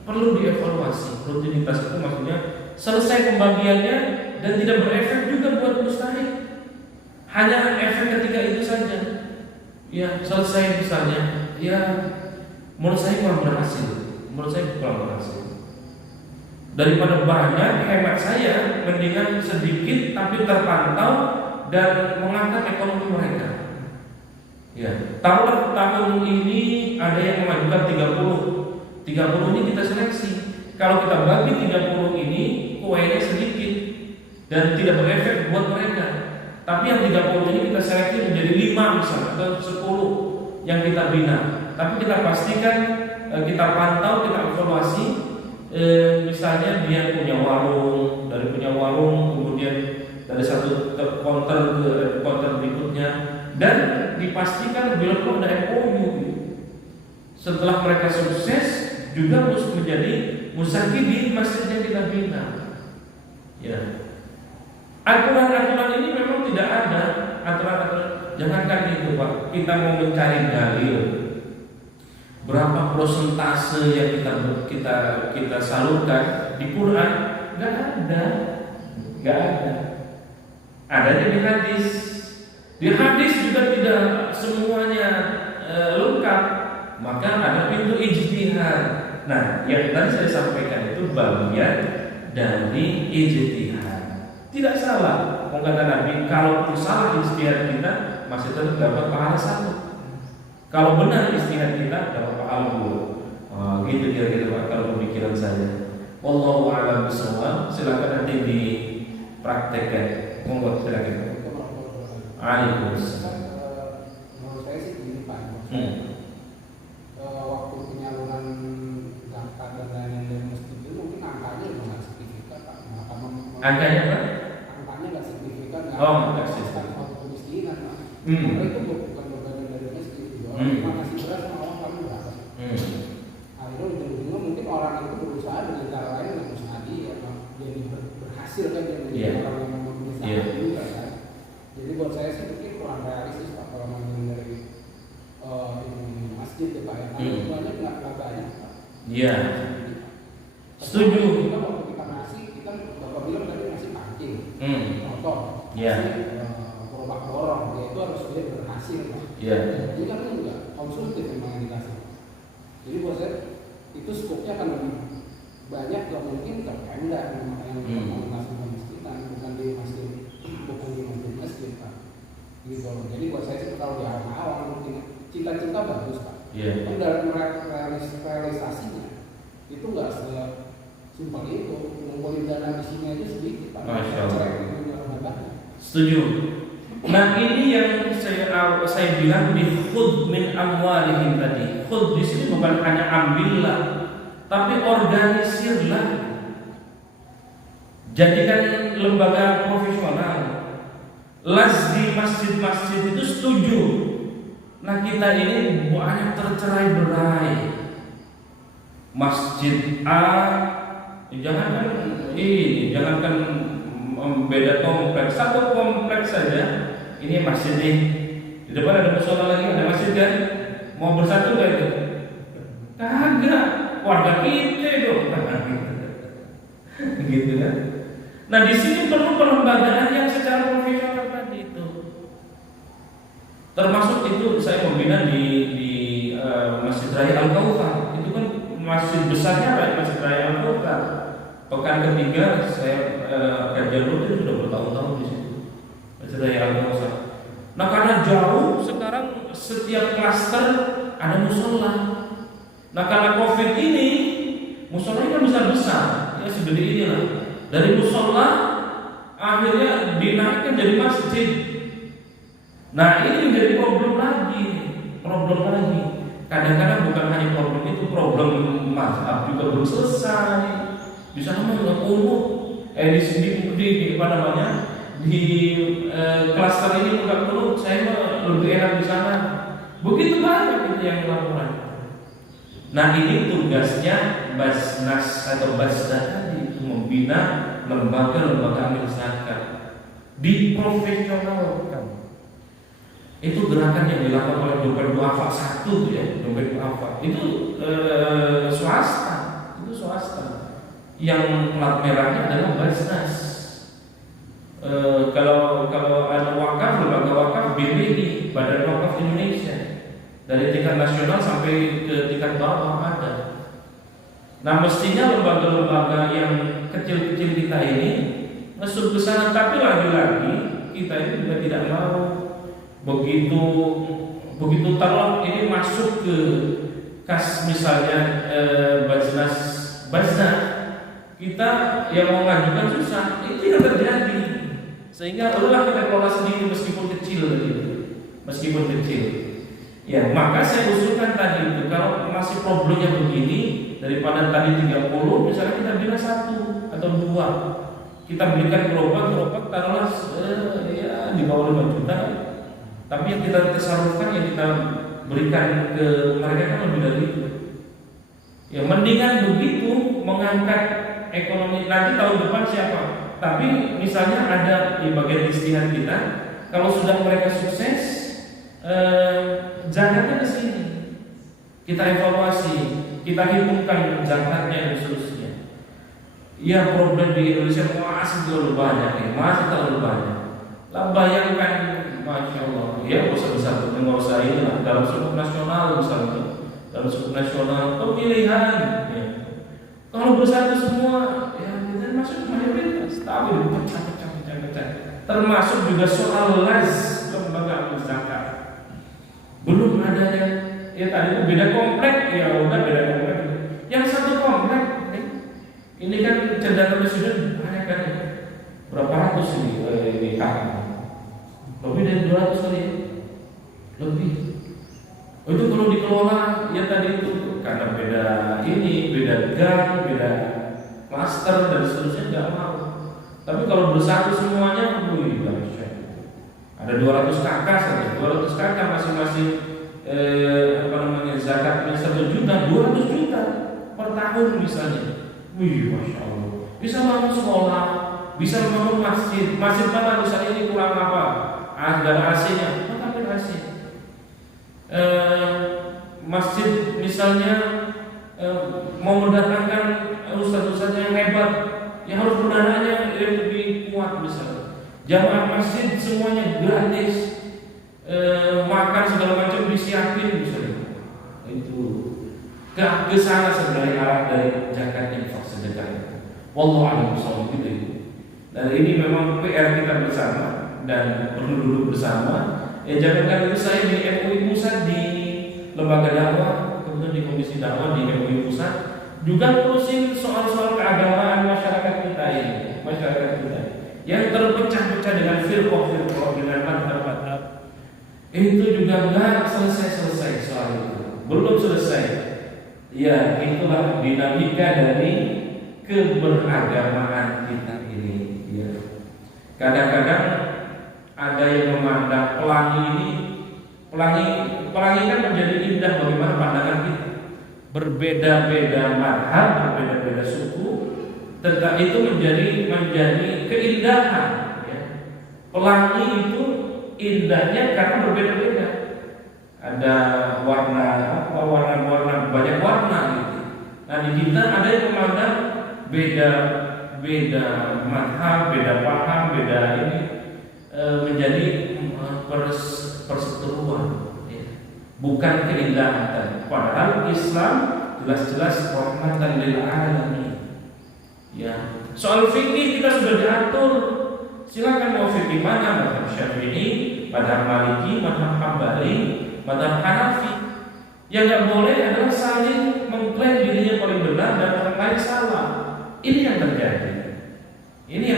perlu dievaluasi. Rutinitas itu maksudnya selesai pembagiannya dan tidak berefek juga buat mustahik. Hanya efek ketika itu saja. Ya selesai misalnya, ya menurut saya kurang berhasil. Daripada banyak, hemat saya mendingan sedikit tapi terpantau dan mengangkat ekonomi mereka. Ya, tahun ini ada yang mengajukan 30 ini kita seleksi. Kalau kita bagi 30 ini, kuenya sedikit dan tidak berefek buat mereka. Tapi yang 30 ini kita seleksi menjadi 5 misalnya atau 10 yang kita bina. Tapi kita pastikan, kita pantau, kita evaluasi. Misalnya dia punya warung, kemudian dari satu counter ke counter berikutnya, dan dipastikan bila perlu ada MOU. Setelah mereka sukses, juga harus menjadi muzaki di masjid yang kita bina. Ya. Aturan-aturan ini memang tidak ada. Aturan-aturan, jangankan itu Pak, kita mau mencari dalil berapa prosentase yang kita salurkan di Quran, nggak ada. Adanya di hadis. Di hadis juga tidak semuanya lengkap, maka ada pintu ijtihad. Nah, yang tadi saya sampaikan itu bagian dari ijtihad. Tidak salah, kata Nabi, kalau salah ijtihad kita masih tetap dapat pahala 1. Kalau benar ijtihad kita dapat pahala 2. Gitu kira-kira Pak kalau pemikiran saya. Wallahu a'lam bishawab. Silakan nanti dipraktekkan. Monggo silakan. Waalaikumsalam. Menurut saya sih begini Pak, waktu penyaluran zakat dan lain-lain dari masjid itu mungkin angkanya nggak signifikan Pak. Angkanya apa? Angkanya nggak signifikan, Nggak signifikan. Faktor kemiskinan Pak. Karena itu bukan bagian dari masjid. Orang ngasih beras sama orang kamu berapa? Akhirnya ujung-ujungnya mungkin orang itu berusaha dengan cara lain yang musnadi ya, jadi berhasil kan jadi orang yang memisahkan juga kan. Jadi buat saya sih mungkin kurang realistis Pak kalau ngomongin dari ini masjid ya Pak ya. Karena semuanya nggak banyak Pak. Iya. Setuju. Kita waktu kita ngasih, kita Bapak bilang tadi ngasih pancing. Contoh. Iya. Gerobak dorong, ya itu harus dia berhasil Pak. Iya. Jadi kan itu enggak konsumtif memang yang dikasih. Jadi buat saya itu skopnya akan lebih banyak kalau mungkin ke Pemda yang mengasih kemiskinan, bukan di masjid, bukan di masjid Pak. Gitu. Jadi buat saya sih kalau di awal mungkin cita-cita bagus Pak. Iya. Tapi dalam realisasinya itu nggak sesimpel itu. Ngumpulin dana di sini aja sedikit Pak. Masya Allah. Setuju. Nah ini yang saya bilang di khud min amwalihim tadi. Khud di sini bukan hanya ambillah, tapi organisirlah. Jadikan lembaga profesional. Las di masjid-masjid itu setuju. Nah kita ini banyak tercerai berai. Masjid A, jangankan beda kompleks, satu kompleks saja. Ini masjid nih, di depan ada musola lagi, ada masjid kan? Mau bersatu gak itu? Kagak, warga kita itu. Gitu kan? Nah di sini perlu pelembagaan yang secara profesional tadi itu. Termasuk itu saya membina di Masjid Raya Al-Kautsar. Itu kan masjid besarnya Masjid Raya Al-Kautsar. Pekan ketiga saya kajian rutin sudah bertahun-tahun di situ. Masjid Raya Al-Kautsar. Nah karena jauh sekarang setiap klaster ada musola. Nah karena COVID ini musolanya kan besar-besar, ya segede ini lah. Dari musola akhirnya dinaikkan jadi masjid. Nah ini menjadi problem lagi. Kadang-kadang bukan hanya problem itu, problem mazhab juga belum selesai. Di sana nggak umum. Di klaster ini nggak perlu. Saya lebih enak di sana. Begitu banyak itu yang laporan. Nah ini tugasnya Basnas atau Basda tadi itu membina lembaga-lembaga amil zakat, diprofesionalkan. Itu gerakan yang dilakukan oleh Dompet Duafa 1 ya, Dompet Duafa itu swasta, yang plat merahnya adalah Basnas. Kalau ada wakaf, lembaga wakaf BPI, Badan Wakaf Indonesia, dari tingkat nasional sampai ke tingkat bawah ada. Nah mestinya lembaga-lembaga yang kecil-kecil kita ini ngesut ke sana, tapi lagi-lagi kita ini juga tidak mau begitu terlalu ini masuk ke kas misalnya Basnas kita yang mau ngajukan susah, itu yang terjadi. Sehingga perlulah kita kelola sendiri meskipun kecil. Ya, maka saya usulkan tadi itu kalau masih problemnya begini, daripada tadi 30, misalnya kita bina 1 atau 2. Kita berikan gerobak taruhlah ya di bawah 5 juta. Tapi yang kita salurkan, yang kita berikan ke mereka kan lebih dari itu. Ya mendingan begitu mengangkat ekonomi. Nanti tahun depan siapa? Tapi misalnya ada di bagian istihad kita, kalau sudah mereka sukses, zakatnya ke sini. Kita evaluasi, kita hitungkan zakatnya dan seterusnya. Ya problem di Indonesia masih terlalu banyak, Lah bayangkan, Masya Allah, ya besar nggak ini lah. Dalam suku nasional misalnya, pemilihan, ya. Kalau bersatu semua, ya kita masuk mayoritas, tapi pecah. Termasuk juga soal lembaga zakat. Belum adanya, ya tadi itu beda komplek, ya udah beda komplek. Yang satu komplek, ini kan cendana presiden banyak kan, berapa 200 ini kan. Lebih dari 200 kali ya? Lebih. Oh, itu kalau dikelola ya tadi itu karena beda ini, beda gang, beda klaster dan seterusnya nggak mau. Tapi kalau bersatu semuanya, wih, dahsyat. Ada 200 kakak saja, 200 kakak masing-masing zakatnya 1 juta, 200 juta per tahun misalnya. Wih, masya Allah. Bisa bangun sekolah, bisa bangun masjid. Masjid mana misalnya ini kurang apa? Ada AC-nya, maka ambil AC. Masjid misalnya mau mendatangkan ustaz-ustaz yang hebat, yang harus pendananya yang lebih kuat misalnya. Jamaah masjid semuanya gratis, makan segala macam disiapin misalnya. Itu ke sana sebenarnya arah dari zakat infak sedekah. Wallahu a'lam bishawab gitu. Dan ini memang PR kita bersama dan perlu duduk bersama. Ya jangan itu saya di MUI pusat di lembaga dakwah, kemudian di komisi dakwah di MUI pusat juga ngurusin soal-soal keagamaan masyarakat kita ini, yang terpecah-pecah dengan firqah dengan madhab. Itu juga nggak selesai soal itu, belum selesai. Ya itulah dinamika dari keberagamaan kita ini. Ya. Kadang-kadang ada yang memandang pelangi kan menjadi indah bagaimana pandangan kita. Berbeda-beda madhab, berbeda-beda suku, tentang itu menjadi keindahan. Ya. Pelangi itu indahnya karena berbeda-beda. Ada warna banyak warna gitu. Nah di kita ada yang memandang beda madhab, beda paham, beda ini menjadi perseteruan, ya. Bukan keindahan. Padahal Islam jelas-jelas rahmatan lil alamin. Ya. Soal fikih kita sudah diatur. Silakan mau fikih mana, madhab Syafi'i, madhab Maliki, madhab Hambali, madhab Hanafi. Yang nggak boleh adalah saling mengklaim dirinya paling benar dan orang lain salah. Ini yang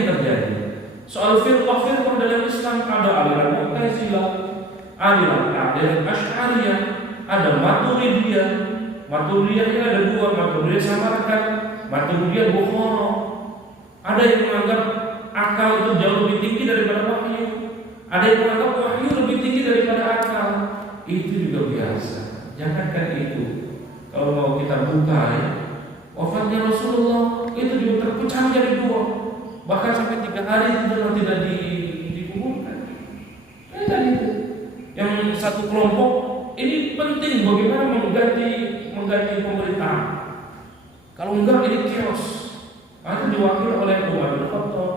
terjadi. Soal firqah dalam Islam ada aliran Mu'tazilah, aliran Asy'ariyah, ada Maturidiyah. Maturidiyahnya ada 2, Maturidiyah Samarkand, Maturidiyah Bukhara. Ada yang menganggap akal itu jauh lebih tinggi daripada wahyu. Ada yang menganggap wahyu lebih tinggi daripada akal. Itu juga biasa. Jangankan itu. Kalau mau kita buka ya, wafatnya Rasulullah itu juga terpecah menjadi 2. Bahkan sampai 3 hari tidak dikuburkan. Kan itu. Yang satu kelompok ini penting bagaimana mengganti pemerintah. Kalau enggak ini chaos. Itu diwakili oleh Umar bin Khattab,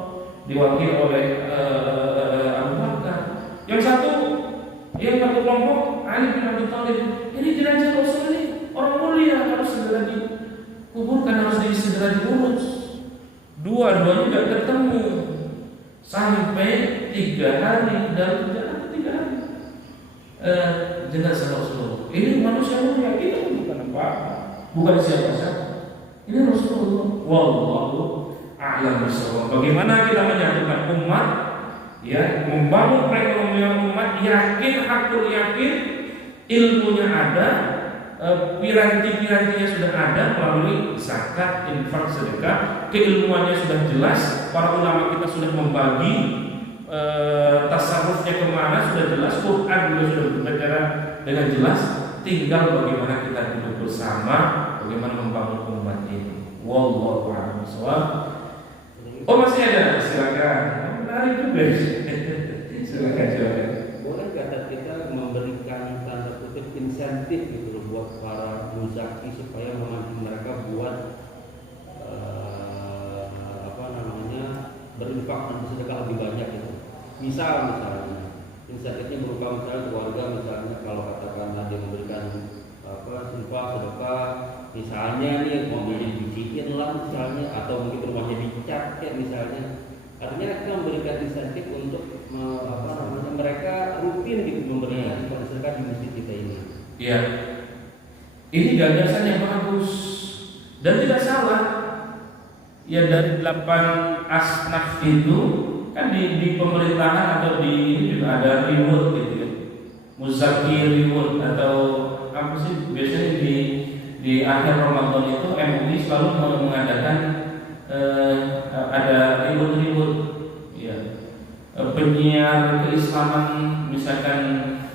diwakili oleh Abu Bakar. Yang satu kelompok Ali bin Abi Thalib. Ini jenazah Rasul ini orang mulia, harus segera dikuburkan, harus segera diurus. Dua-duanya tidak ketemu sampai 3 hari dan 3 hari. Jenazah Rasulullah. Ini manusia mulia, kita bukan apa-apa, bukan siapa-siapa. Ini Rasulullah. Wallahu a'lam bishawab. Bagaimana kita menyatukan umat, ya, membangun perekonomian umat, hakul yakin, ilmunya ada, piranti-pirantinya sudah ada melalui zakat, infak, sedekah, keilmuannya sudah jelas, para ulama kita sudah membagi tasarrufnya kemana sudah jelas, Quran juga sudah berbicara dengan jelas. Tinggal bagaimana kita duduk bersama, bagaimana membangun umat ini. Wallahu a'lam bishawab. Oh masih ada, silakan. Menarik juga. Silakan. Boleh kata kita memberikan tanda kutip insentif gitu buat para muzaki supaya memancing mereka buat berinfak dan bersedekah lebih banyak gitu. Misalnya insentifnya berupa misalnya keluarga, misalnya kalau katakan ada yang memberikan infak sedekah, misalnya nih mobilnya dibiciin lah misalnya, atau mungkin rumahnya dicat kayak misalnya. Artinya kita memberikan insentif untuk mereka rutin gitu memberikan sedekah di masjid kita ini. Iya. Ini gagasan yang bagus dan tidak salah. Ya dari 8 asnaf itu kan di pemerintahan atau di ini juga ada reward gitu ya, muzaki reward atau apa sih, biasanya di akhir Ramadan itu MUI selalu mengadakan ada reward ya, penyiar keislaman misalkan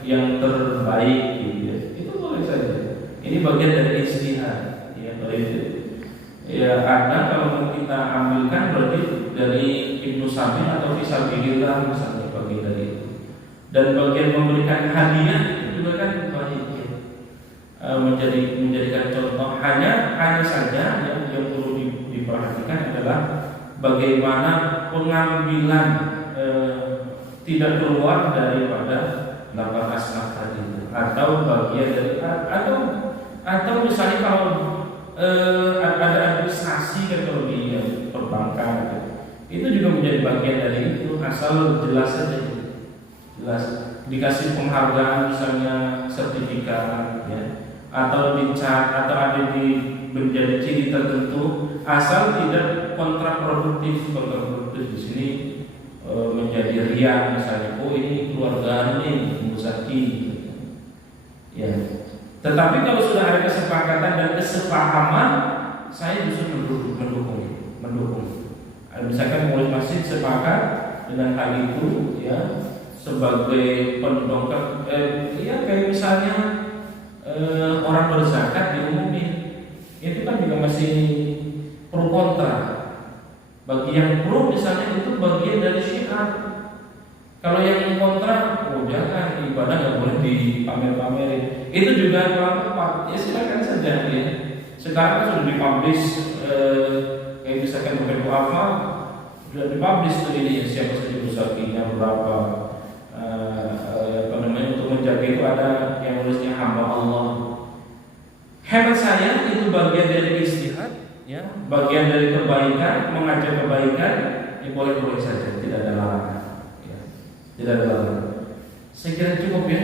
yang terbaik gitu ya, itu boleh saja. Ini bagian dari ijtihad ya, ya ada kalau kita ambilkan berarti dari Ibnu Sabil atau Fisabilillah misalnya bagian dari itu. Dan bagian memberikan hadiah itu juga kan baik ya. Menjadikan contoh, hanya saja yang perlu diperhatikan adalah bagaimana pengambilan tidak keluar daripada 8 asnaf tadi itu, atau bagian dari atau misalnya kalau ada administrasi kan kalau di perbankan itu juga menjadi bagian dari itu, asal jelas saja, jelas dikasih penghargaan misalnya sertifikat ya, atau dicat atau ada di menjadi ciri tertentu, asal tidak kontraproduktif di sini menjadi riya misalnya, oh ini keluarga ini muzaki ya. Tetapi kalau sudah ada kesepakatan dan kesepahaman, saya justru mendukung. Misalkan pengurus masjid sepakat dengan hal itu ya, sebagai pendongkrak ya, kayak misalnya orang berzakat diumumin, itu kan juga masih pro kontra. Bagi yang pro misalnya itu bagian dari syiar. Kalau yang kontra, oh jangan, ibadah nggak boleh dipamer-pamerin. Itu juga kurang tepat. Ya silakan saja ya. Sekarang kan sudah dipublish, kayak misalkan beberapa apa sudah dipublish tuh ini siapa saja musakinya berapa, untuk menjaga itu ada yang nulisnya hamba Allah. Hemat saya itu bagian dari ijtihad ya, bagian dari kebaikan, mengajak kebaikan, ya boleh-boleh saja, tidak ada larangan ya. Tidak ada larangan. Saya kira cukup ya.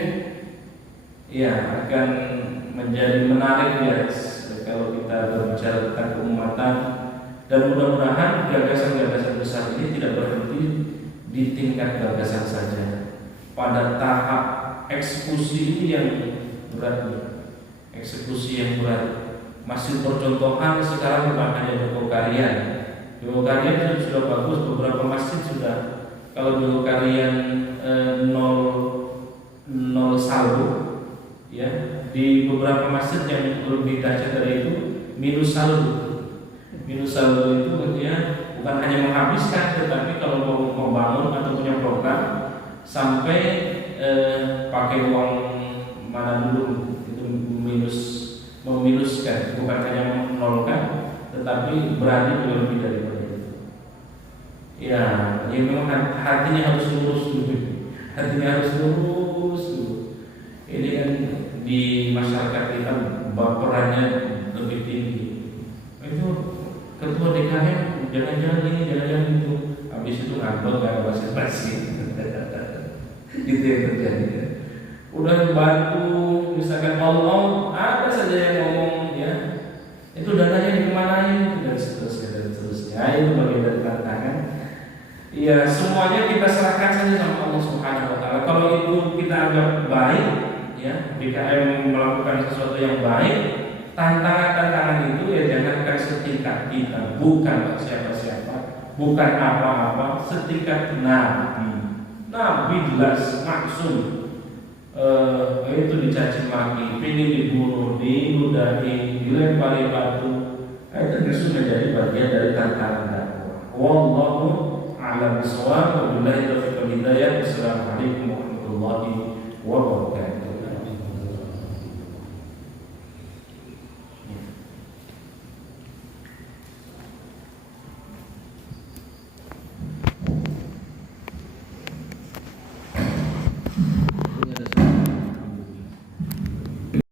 Ya, akan menjadi menarik ya kalau kita berbicara tentang keumatan, dan mudah-mudahan gagasan-gagasan besar ini tidak berhenti di tingkat gagasan saja. Pada tahap eksekusi ini yang berat, eksekusi yang berat. Masih percontohan sekarang bukan hanya Joko Karian. Joko Karian sudah bagus, beberapa masjid sudah. Kalau Joko Karian 0 saldo ya, di beberapa masjid yang lebih dahsyat dari itu minus saldo. Minus saldo itu ya bukan hanya menghabiskan, tetapi kalau mau membangun atau punya program sampai pakai uang mana dulu itu meminuskan, bukan hanya menolkan, tetapi berani juga lebih daripada itu. Ya, memang hatinya harus lurus dulu. Hatinya harus lurus dulu. Ini kan di masyarakat kita baperannya lebih tinggi. Itu ketua DKM jangan-jangan ini, jangan-jangan itu. Habis itu ngambek gak basi-basi. Itu yang terjadi. Udah bantu misalkan Allah, ada saja yang ngomong ya, itu dananya dikemanain dan seterusnya. Itu bagian dari tantangan. Ya semuanya kita serahkan saja sama Allah Subhanahu Wa Taala. Kalau itu kita anggap baik, ya DKM melakukan sesuatu yang baik, tantangan-tantangan itu ya jangankan setingkat kita, bukan siapa-siapa, bukan apa-apa, setingkat Nabi jelas maksum. Itu dicaci maki, ingin dibunuh, diludahi, dilempari batu, itu justru menjadi bagian dari tantangan dakwah. Wallahu a'lam bishawab. Wabillahi taufiq wal hidayah. Wassalamualaikum warahmatullahi wabarakatuh.